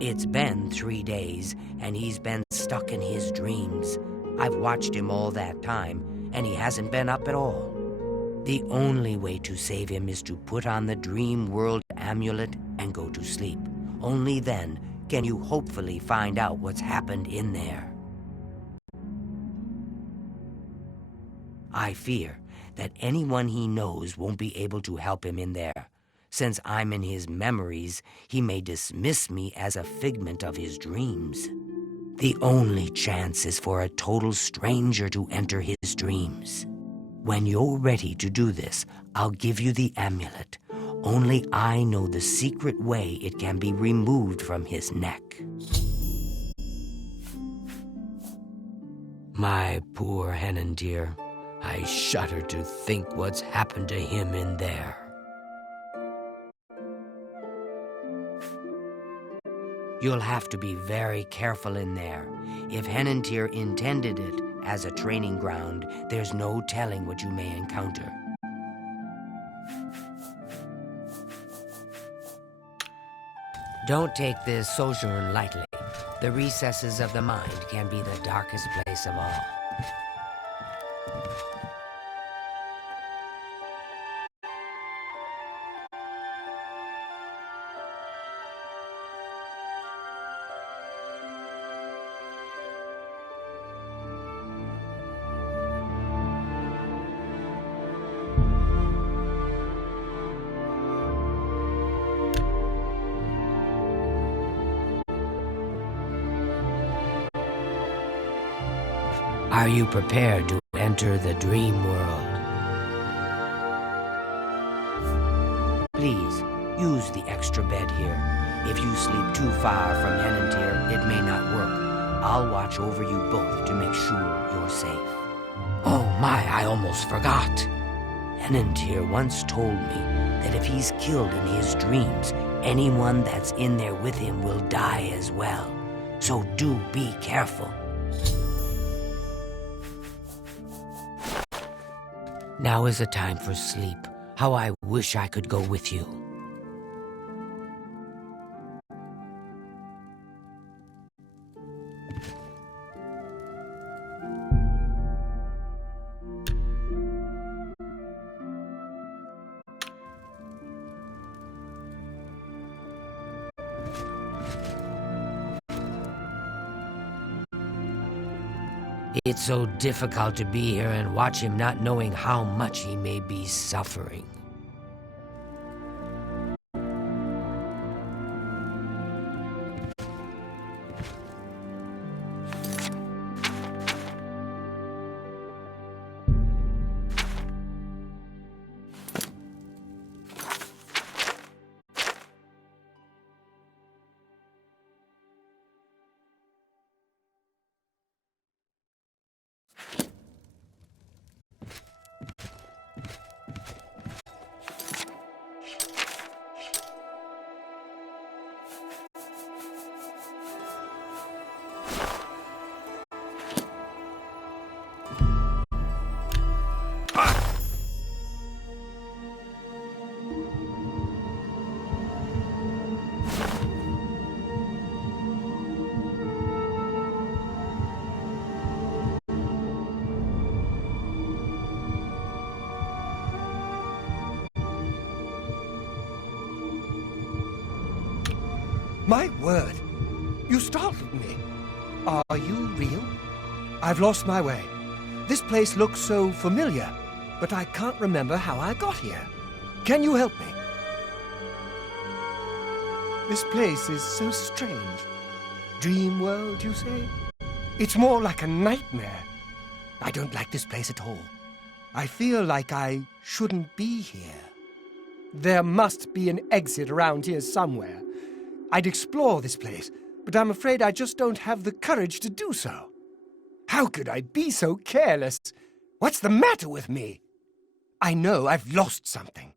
It's been 3 days, and he's been stuck in his dreams. I've watched him all that time, and he hasn't been up at all. The only way to save him is to put on the Dream World amulet and go to sleep. Only then can you hopefully find out what's happened in there. I fear that anyone he knows won't be able to help him in there. Since I'm in his memories, he may dismiss me as a figment of his dreams. The only chance is for a total stranger to enter his dreams. When you're ready to do this, I'll give you the amulet. Only I know the secret way it can be removed from his neck. My poor Henantir. I shudder to think what's happened to him in there. You'll have to be very careful in there. If Henantir intended it as a training ground, there's no telling what you may encounter. Don't take this sojourn lightly. The recesses of the mind can be the darkest place of all. Are you prepared to enter the dream world? Please, use the extra bed here. If you sleep too far from Henantir, it may not work. I'll watch over you both to make sure you're safe. Oh my, I almost forgot. Henantir once told me that if he's killed in his dreams, anyone that's in there with him will die as well. So do be careful. Now is the time for sleep. How I wish I could go with you. It's so difficult to be here and watch him not knowing how much he may be suffering. My word! You startled me. Are you real? I've lost my way. This place looks so familiar, but I can't remember how I got here. Can you help me? This place is so strange. Dream world, you say? It's more like a nightmare. I don't like this place at all. I feel like I shouldn't be here. There must be an exit around here somewhere. I'd explore this place, but I'm afraid I just don't have the courage to do so. How could I be so careless? What's the matter with me? I know I've lost something.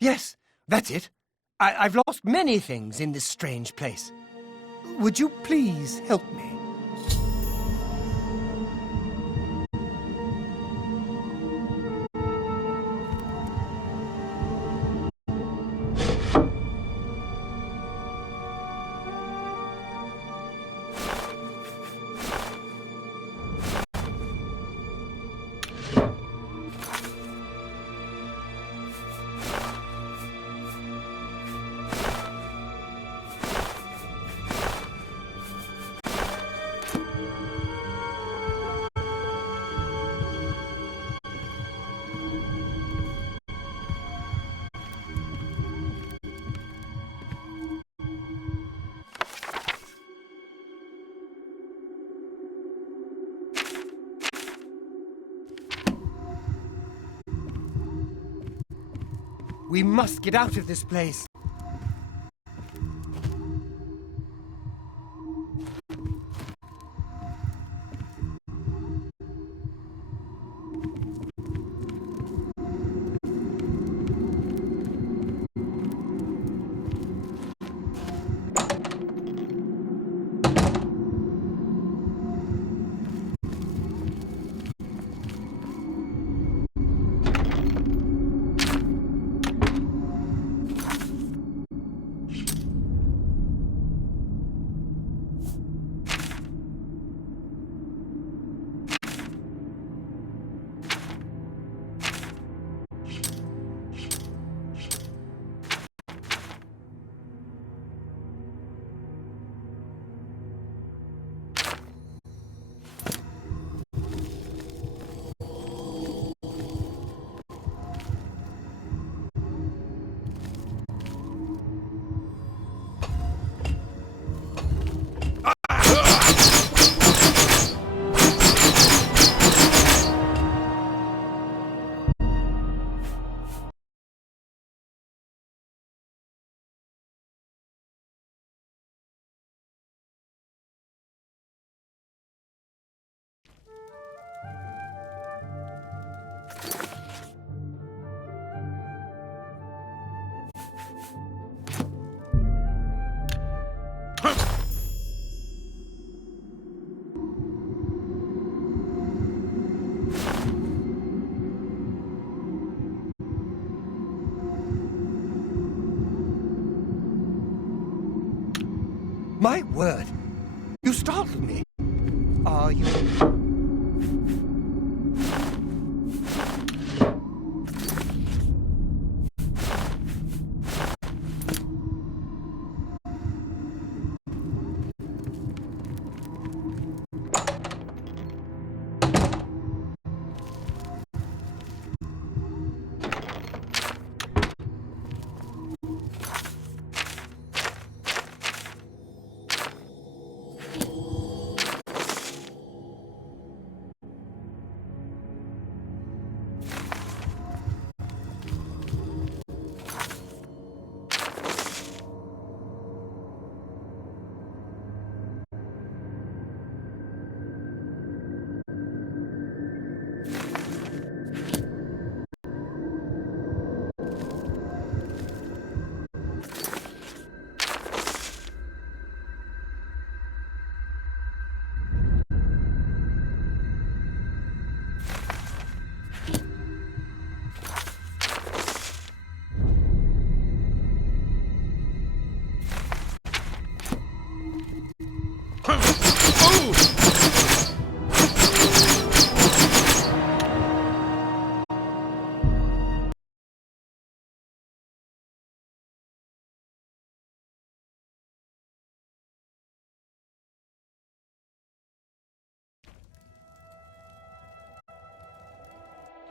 Yes, that's it. I've lost many things in this strange place. Would you please help me? We must get out of this place. My word! You startled me. Are you...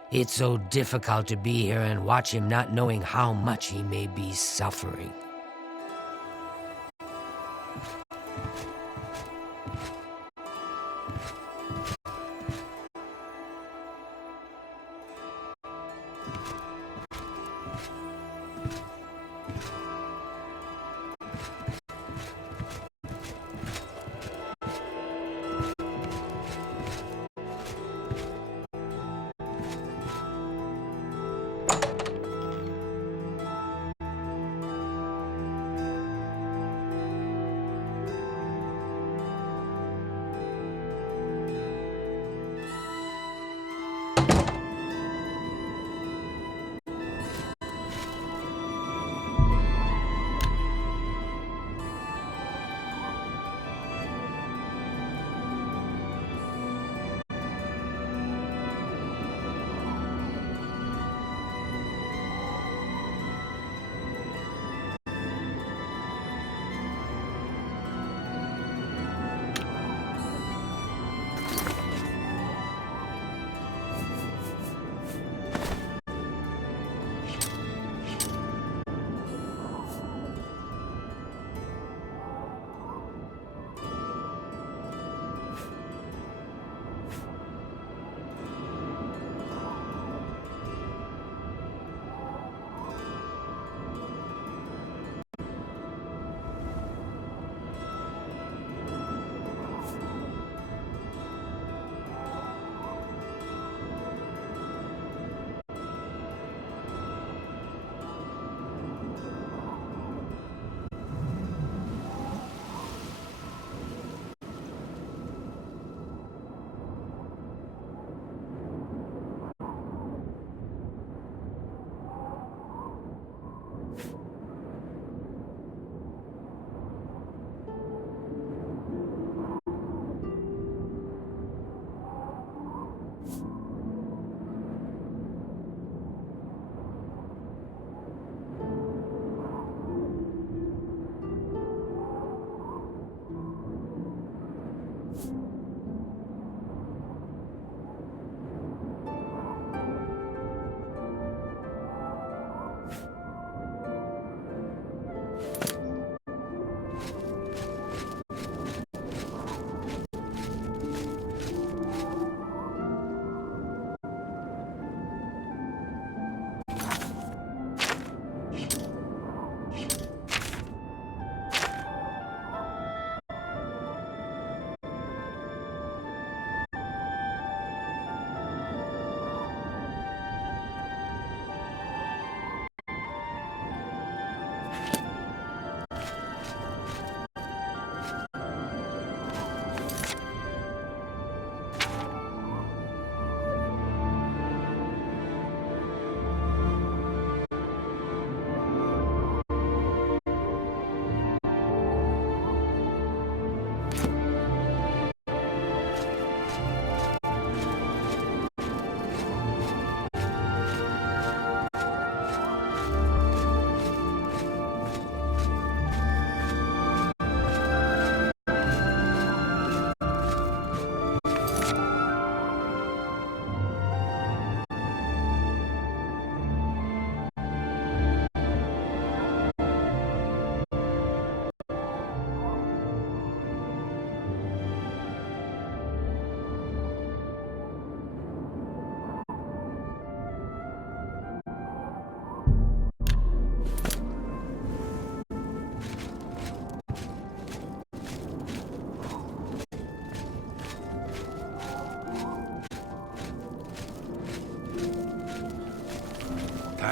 It's so difficult to be here and watch him not knowing how much he may be suffering.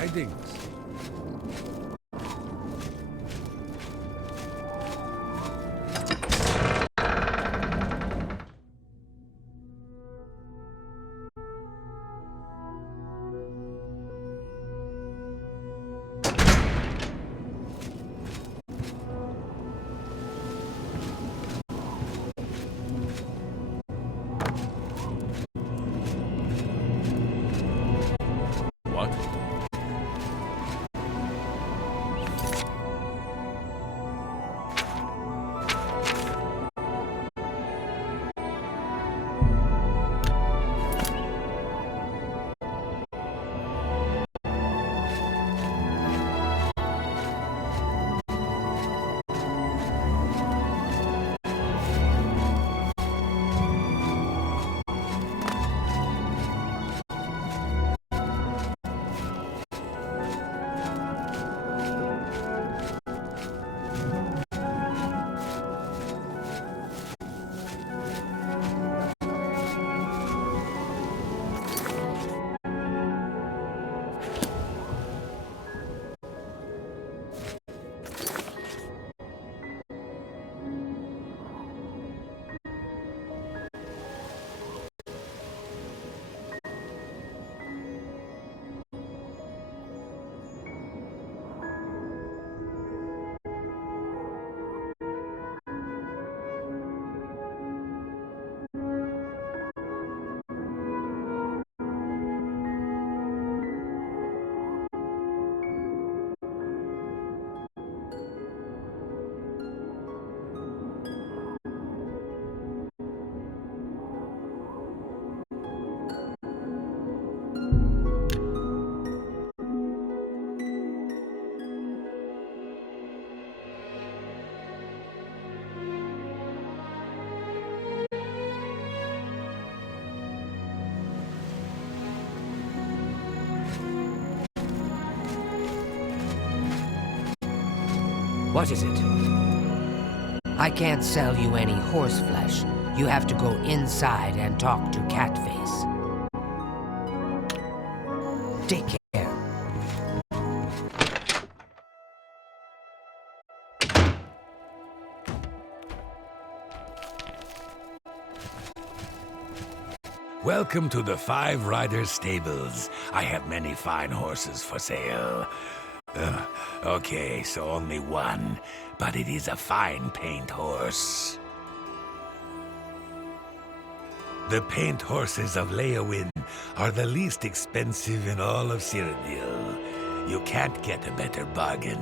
tidings. What? What is it? I can't sell you any horse flesh. You have to go inside and talk to Catface. Take care. Welcome to the Five Riders Stables. I have many fine horses for sale. Okay, so only one, but it is a fine paint horse. The paint horses of Leowin are the least expensive in all of Cyrodiil. You can't get a better bargain.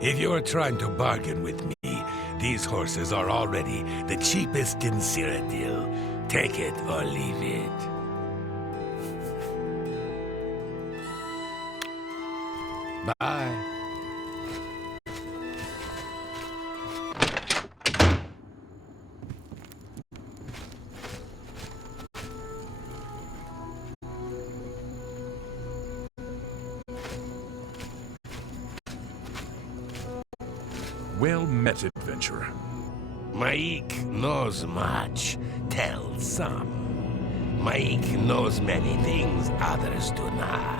If you're trying to bargain with me, these horses are already the cheapest in Cyrodiil. Take it or leave it. Bye. Well met, adventurer. Maik knows much, tells some. Maik knows many things others do not.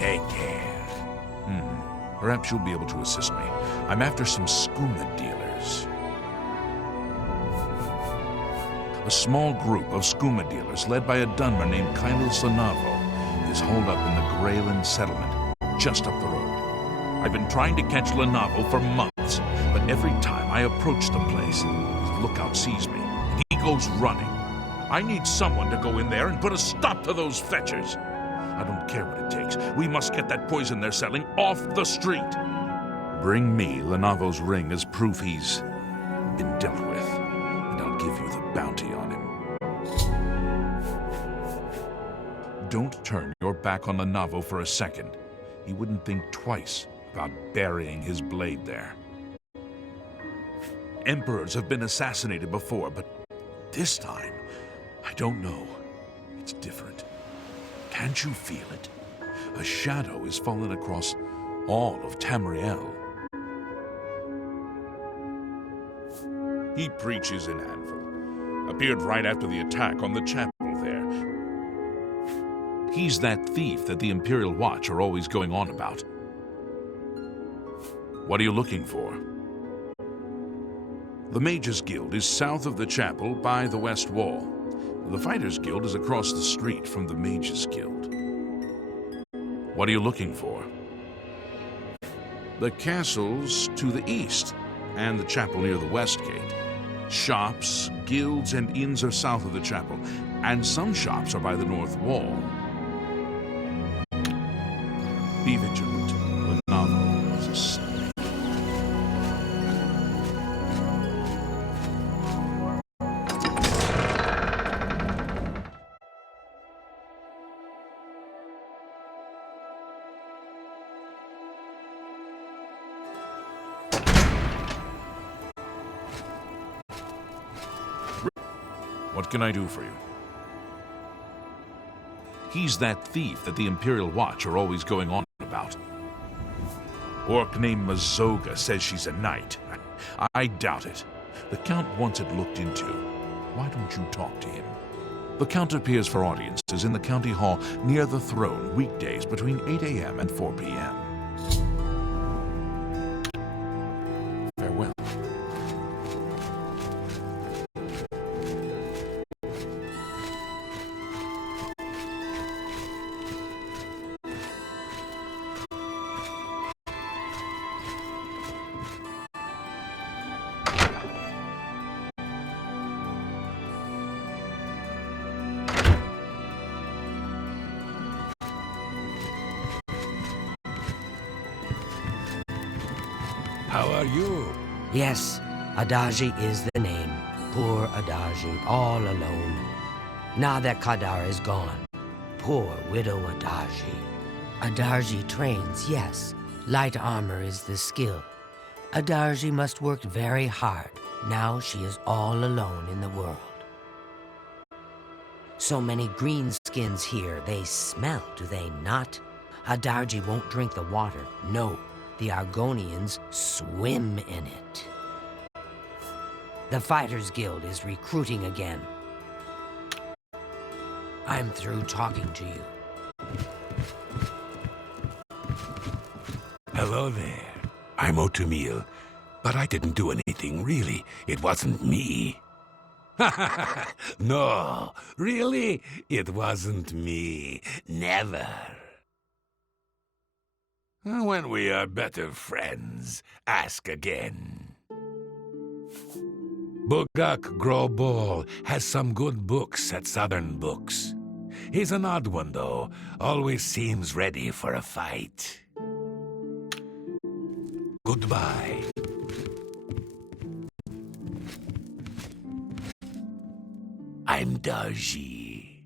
Take care. Perhaps you'll be able to assist me. I'm after some skooma dealers. A small group of skooma dealers, led by a Dunmer named Kailis Lenavo, is holed up in the Greyland settlement, just up the road. I've been trying to catch Lenavo for months, but every time I approach the place, his lookout sees me, and he goes running. I need someone to go in there and put a stop to those fetchers. I don't care what it takes. We must get that poison they're selling off the street. Bring me Lenavo's ring as proof he's been dealt with, and I'll give you the bounty on him. Don't turn your back on Lenavo for a second. He wouldn't think twice about burying his blade there. Emperors have been assassinated before, but this time, I don't know. It's different. Can't you feel it? A shadow is fallen across all of Tamriel. He preaches in Anvil. Appeared right after the attack on the chapel there. He's that thief that the Imperial Watch are always going on about. What are you looking for? The Mages Guild is south of the chapel by the west wall. The Fighters Guild is across the street from the Mages Guild. What are you looking for? The castle's to the east, and the chapel near the west gate. Shops, guilds, and inns are south of the chapel, and some shops are by the north wall. Be vigilant. The novel is a snake. What can I do for you? He's that thief that the Imperial Watch are always going on about. Orc named Mazoga says she's a knight. I doubt it. The Count wants it looked into. Why don't you talk to him? The Count appears for audiences in the County Hall near the throne weekdays between 8 a.m. and 4 p.m. Farewell. How are you? Yes, Adaji is the name. Poor Adaji, all alone. Now that Kadar is gone. Poor widow Adaji. Adaji trains, yes. Light armor is the skill. Adaji must work very hard. Now she is all alone in the world. So many greenskins here. They smell, do they not? Adaji won't drink the water. No, the Argonians swim in it. The Fighters Guild is recruiting again. I'm through talking to you. Hello there. I'm Otumil, but I didn't do anything, really. It wasn't me. No, really? It wasn't me. Never. When we are better friends, ask again. Bugak Grobol has some good books at Southern Books. He's an odd one, though. Always seems ready for a fight. Goodbye. I'm Darji.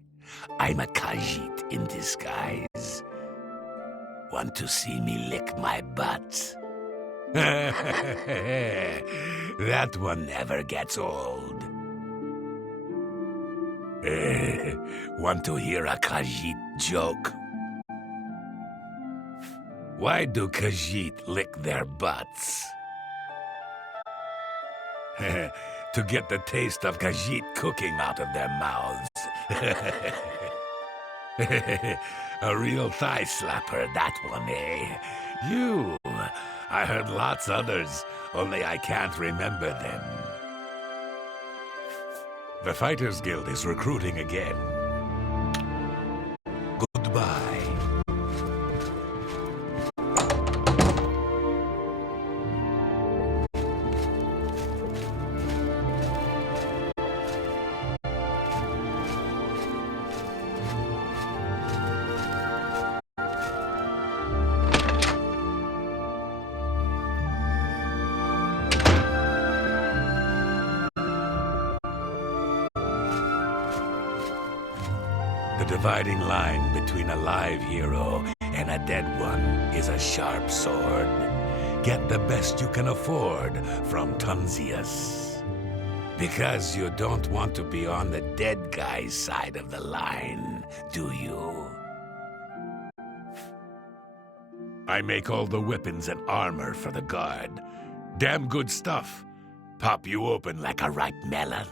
I'm a Khajiit in disguise. Want to see me lick my butt? That one never gets old. Want to hear a Khajiit joke? Why do Khajiit lick their butts? To get the taste of Khajiit cooking out of their mouths. A real thigh slapper, that one, eh? You! I heard lots others, only I can't remember them. The Fighters Guild is recruiting again. Goodbye. The dividing line between a live hero and a dead one is a sharp sword. Get the best you can afford from Tunzius. Because you don't want to be on the dead guy's side of the line, do you? I make all the weapons and armor for the guard. Damn good stuff. Pop you open like a ripe melon.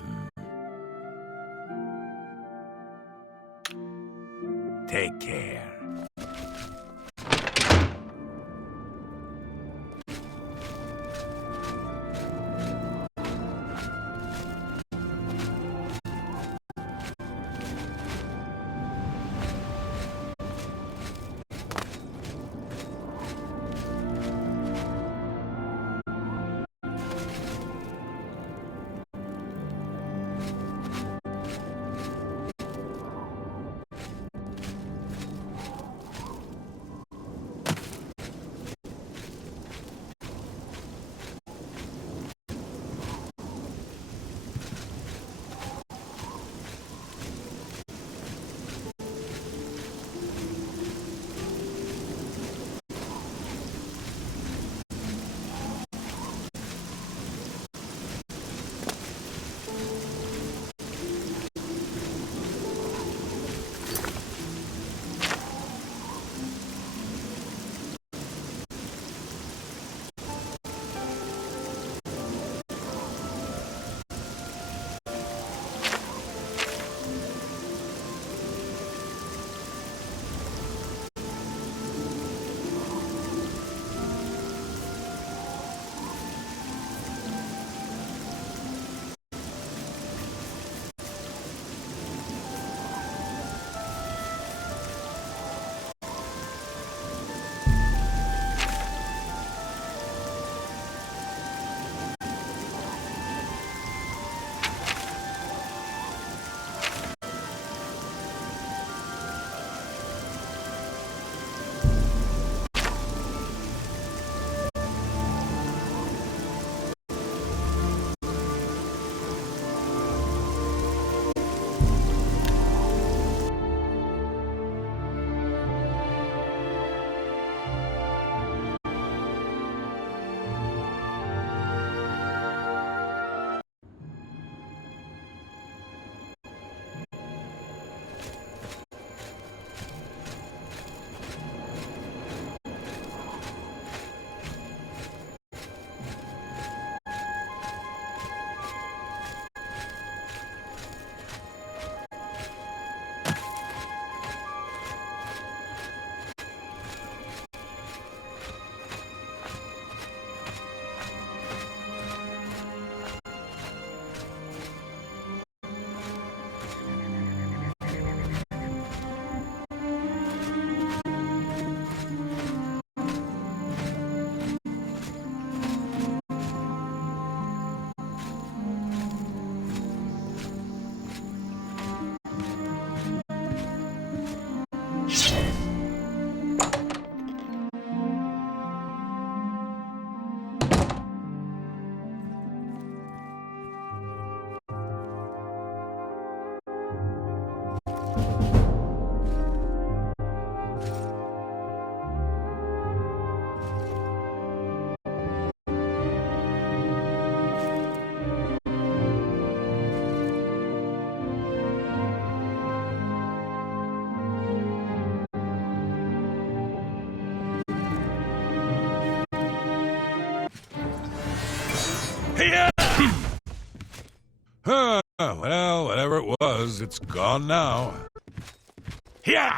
Take care. Here! Well, whatever it was, it's gone now. Here!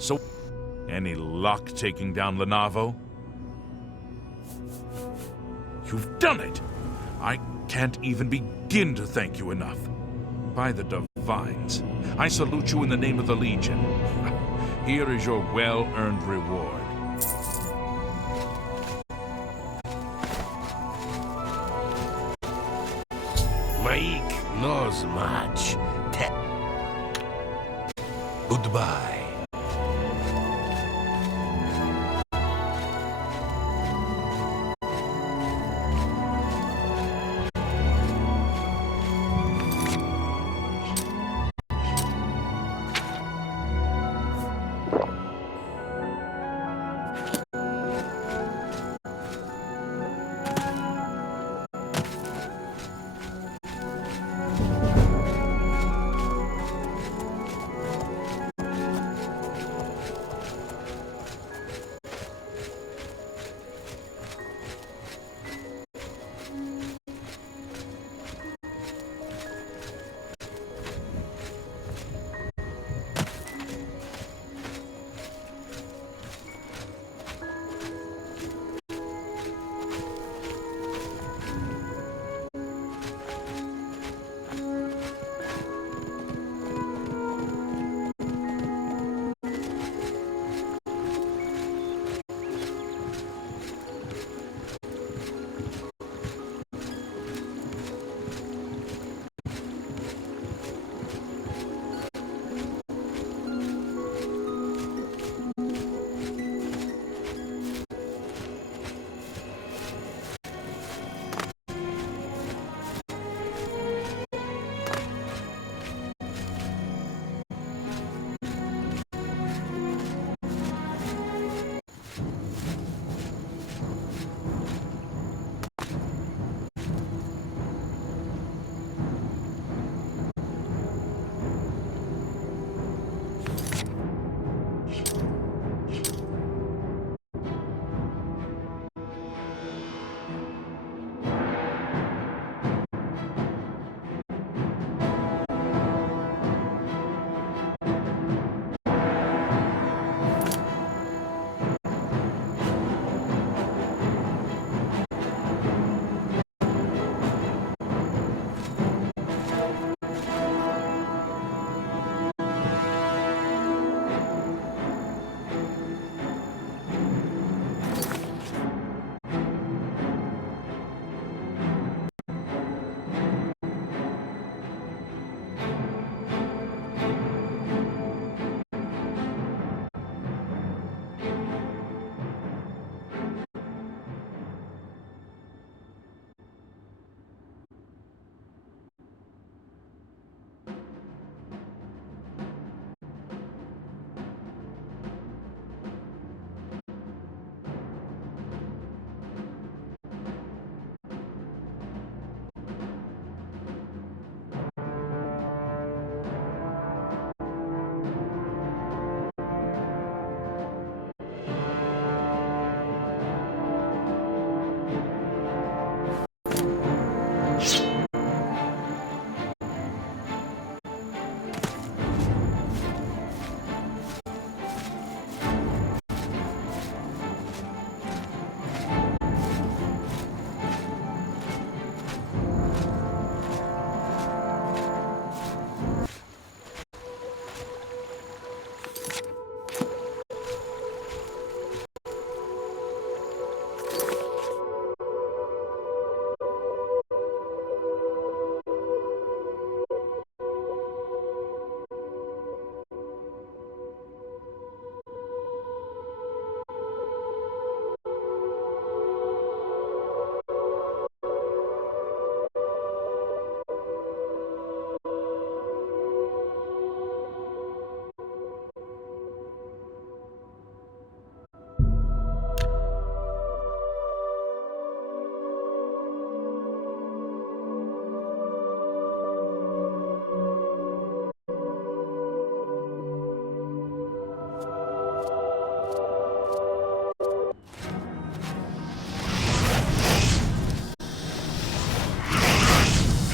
So, any luck taking down Lenavo? You've done it! I can't even begin to thank you enough. By the divines, I salute you in the name of the Legion. Here is your well-earned reward. Maik knows much. Goodbye.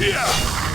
Yeah!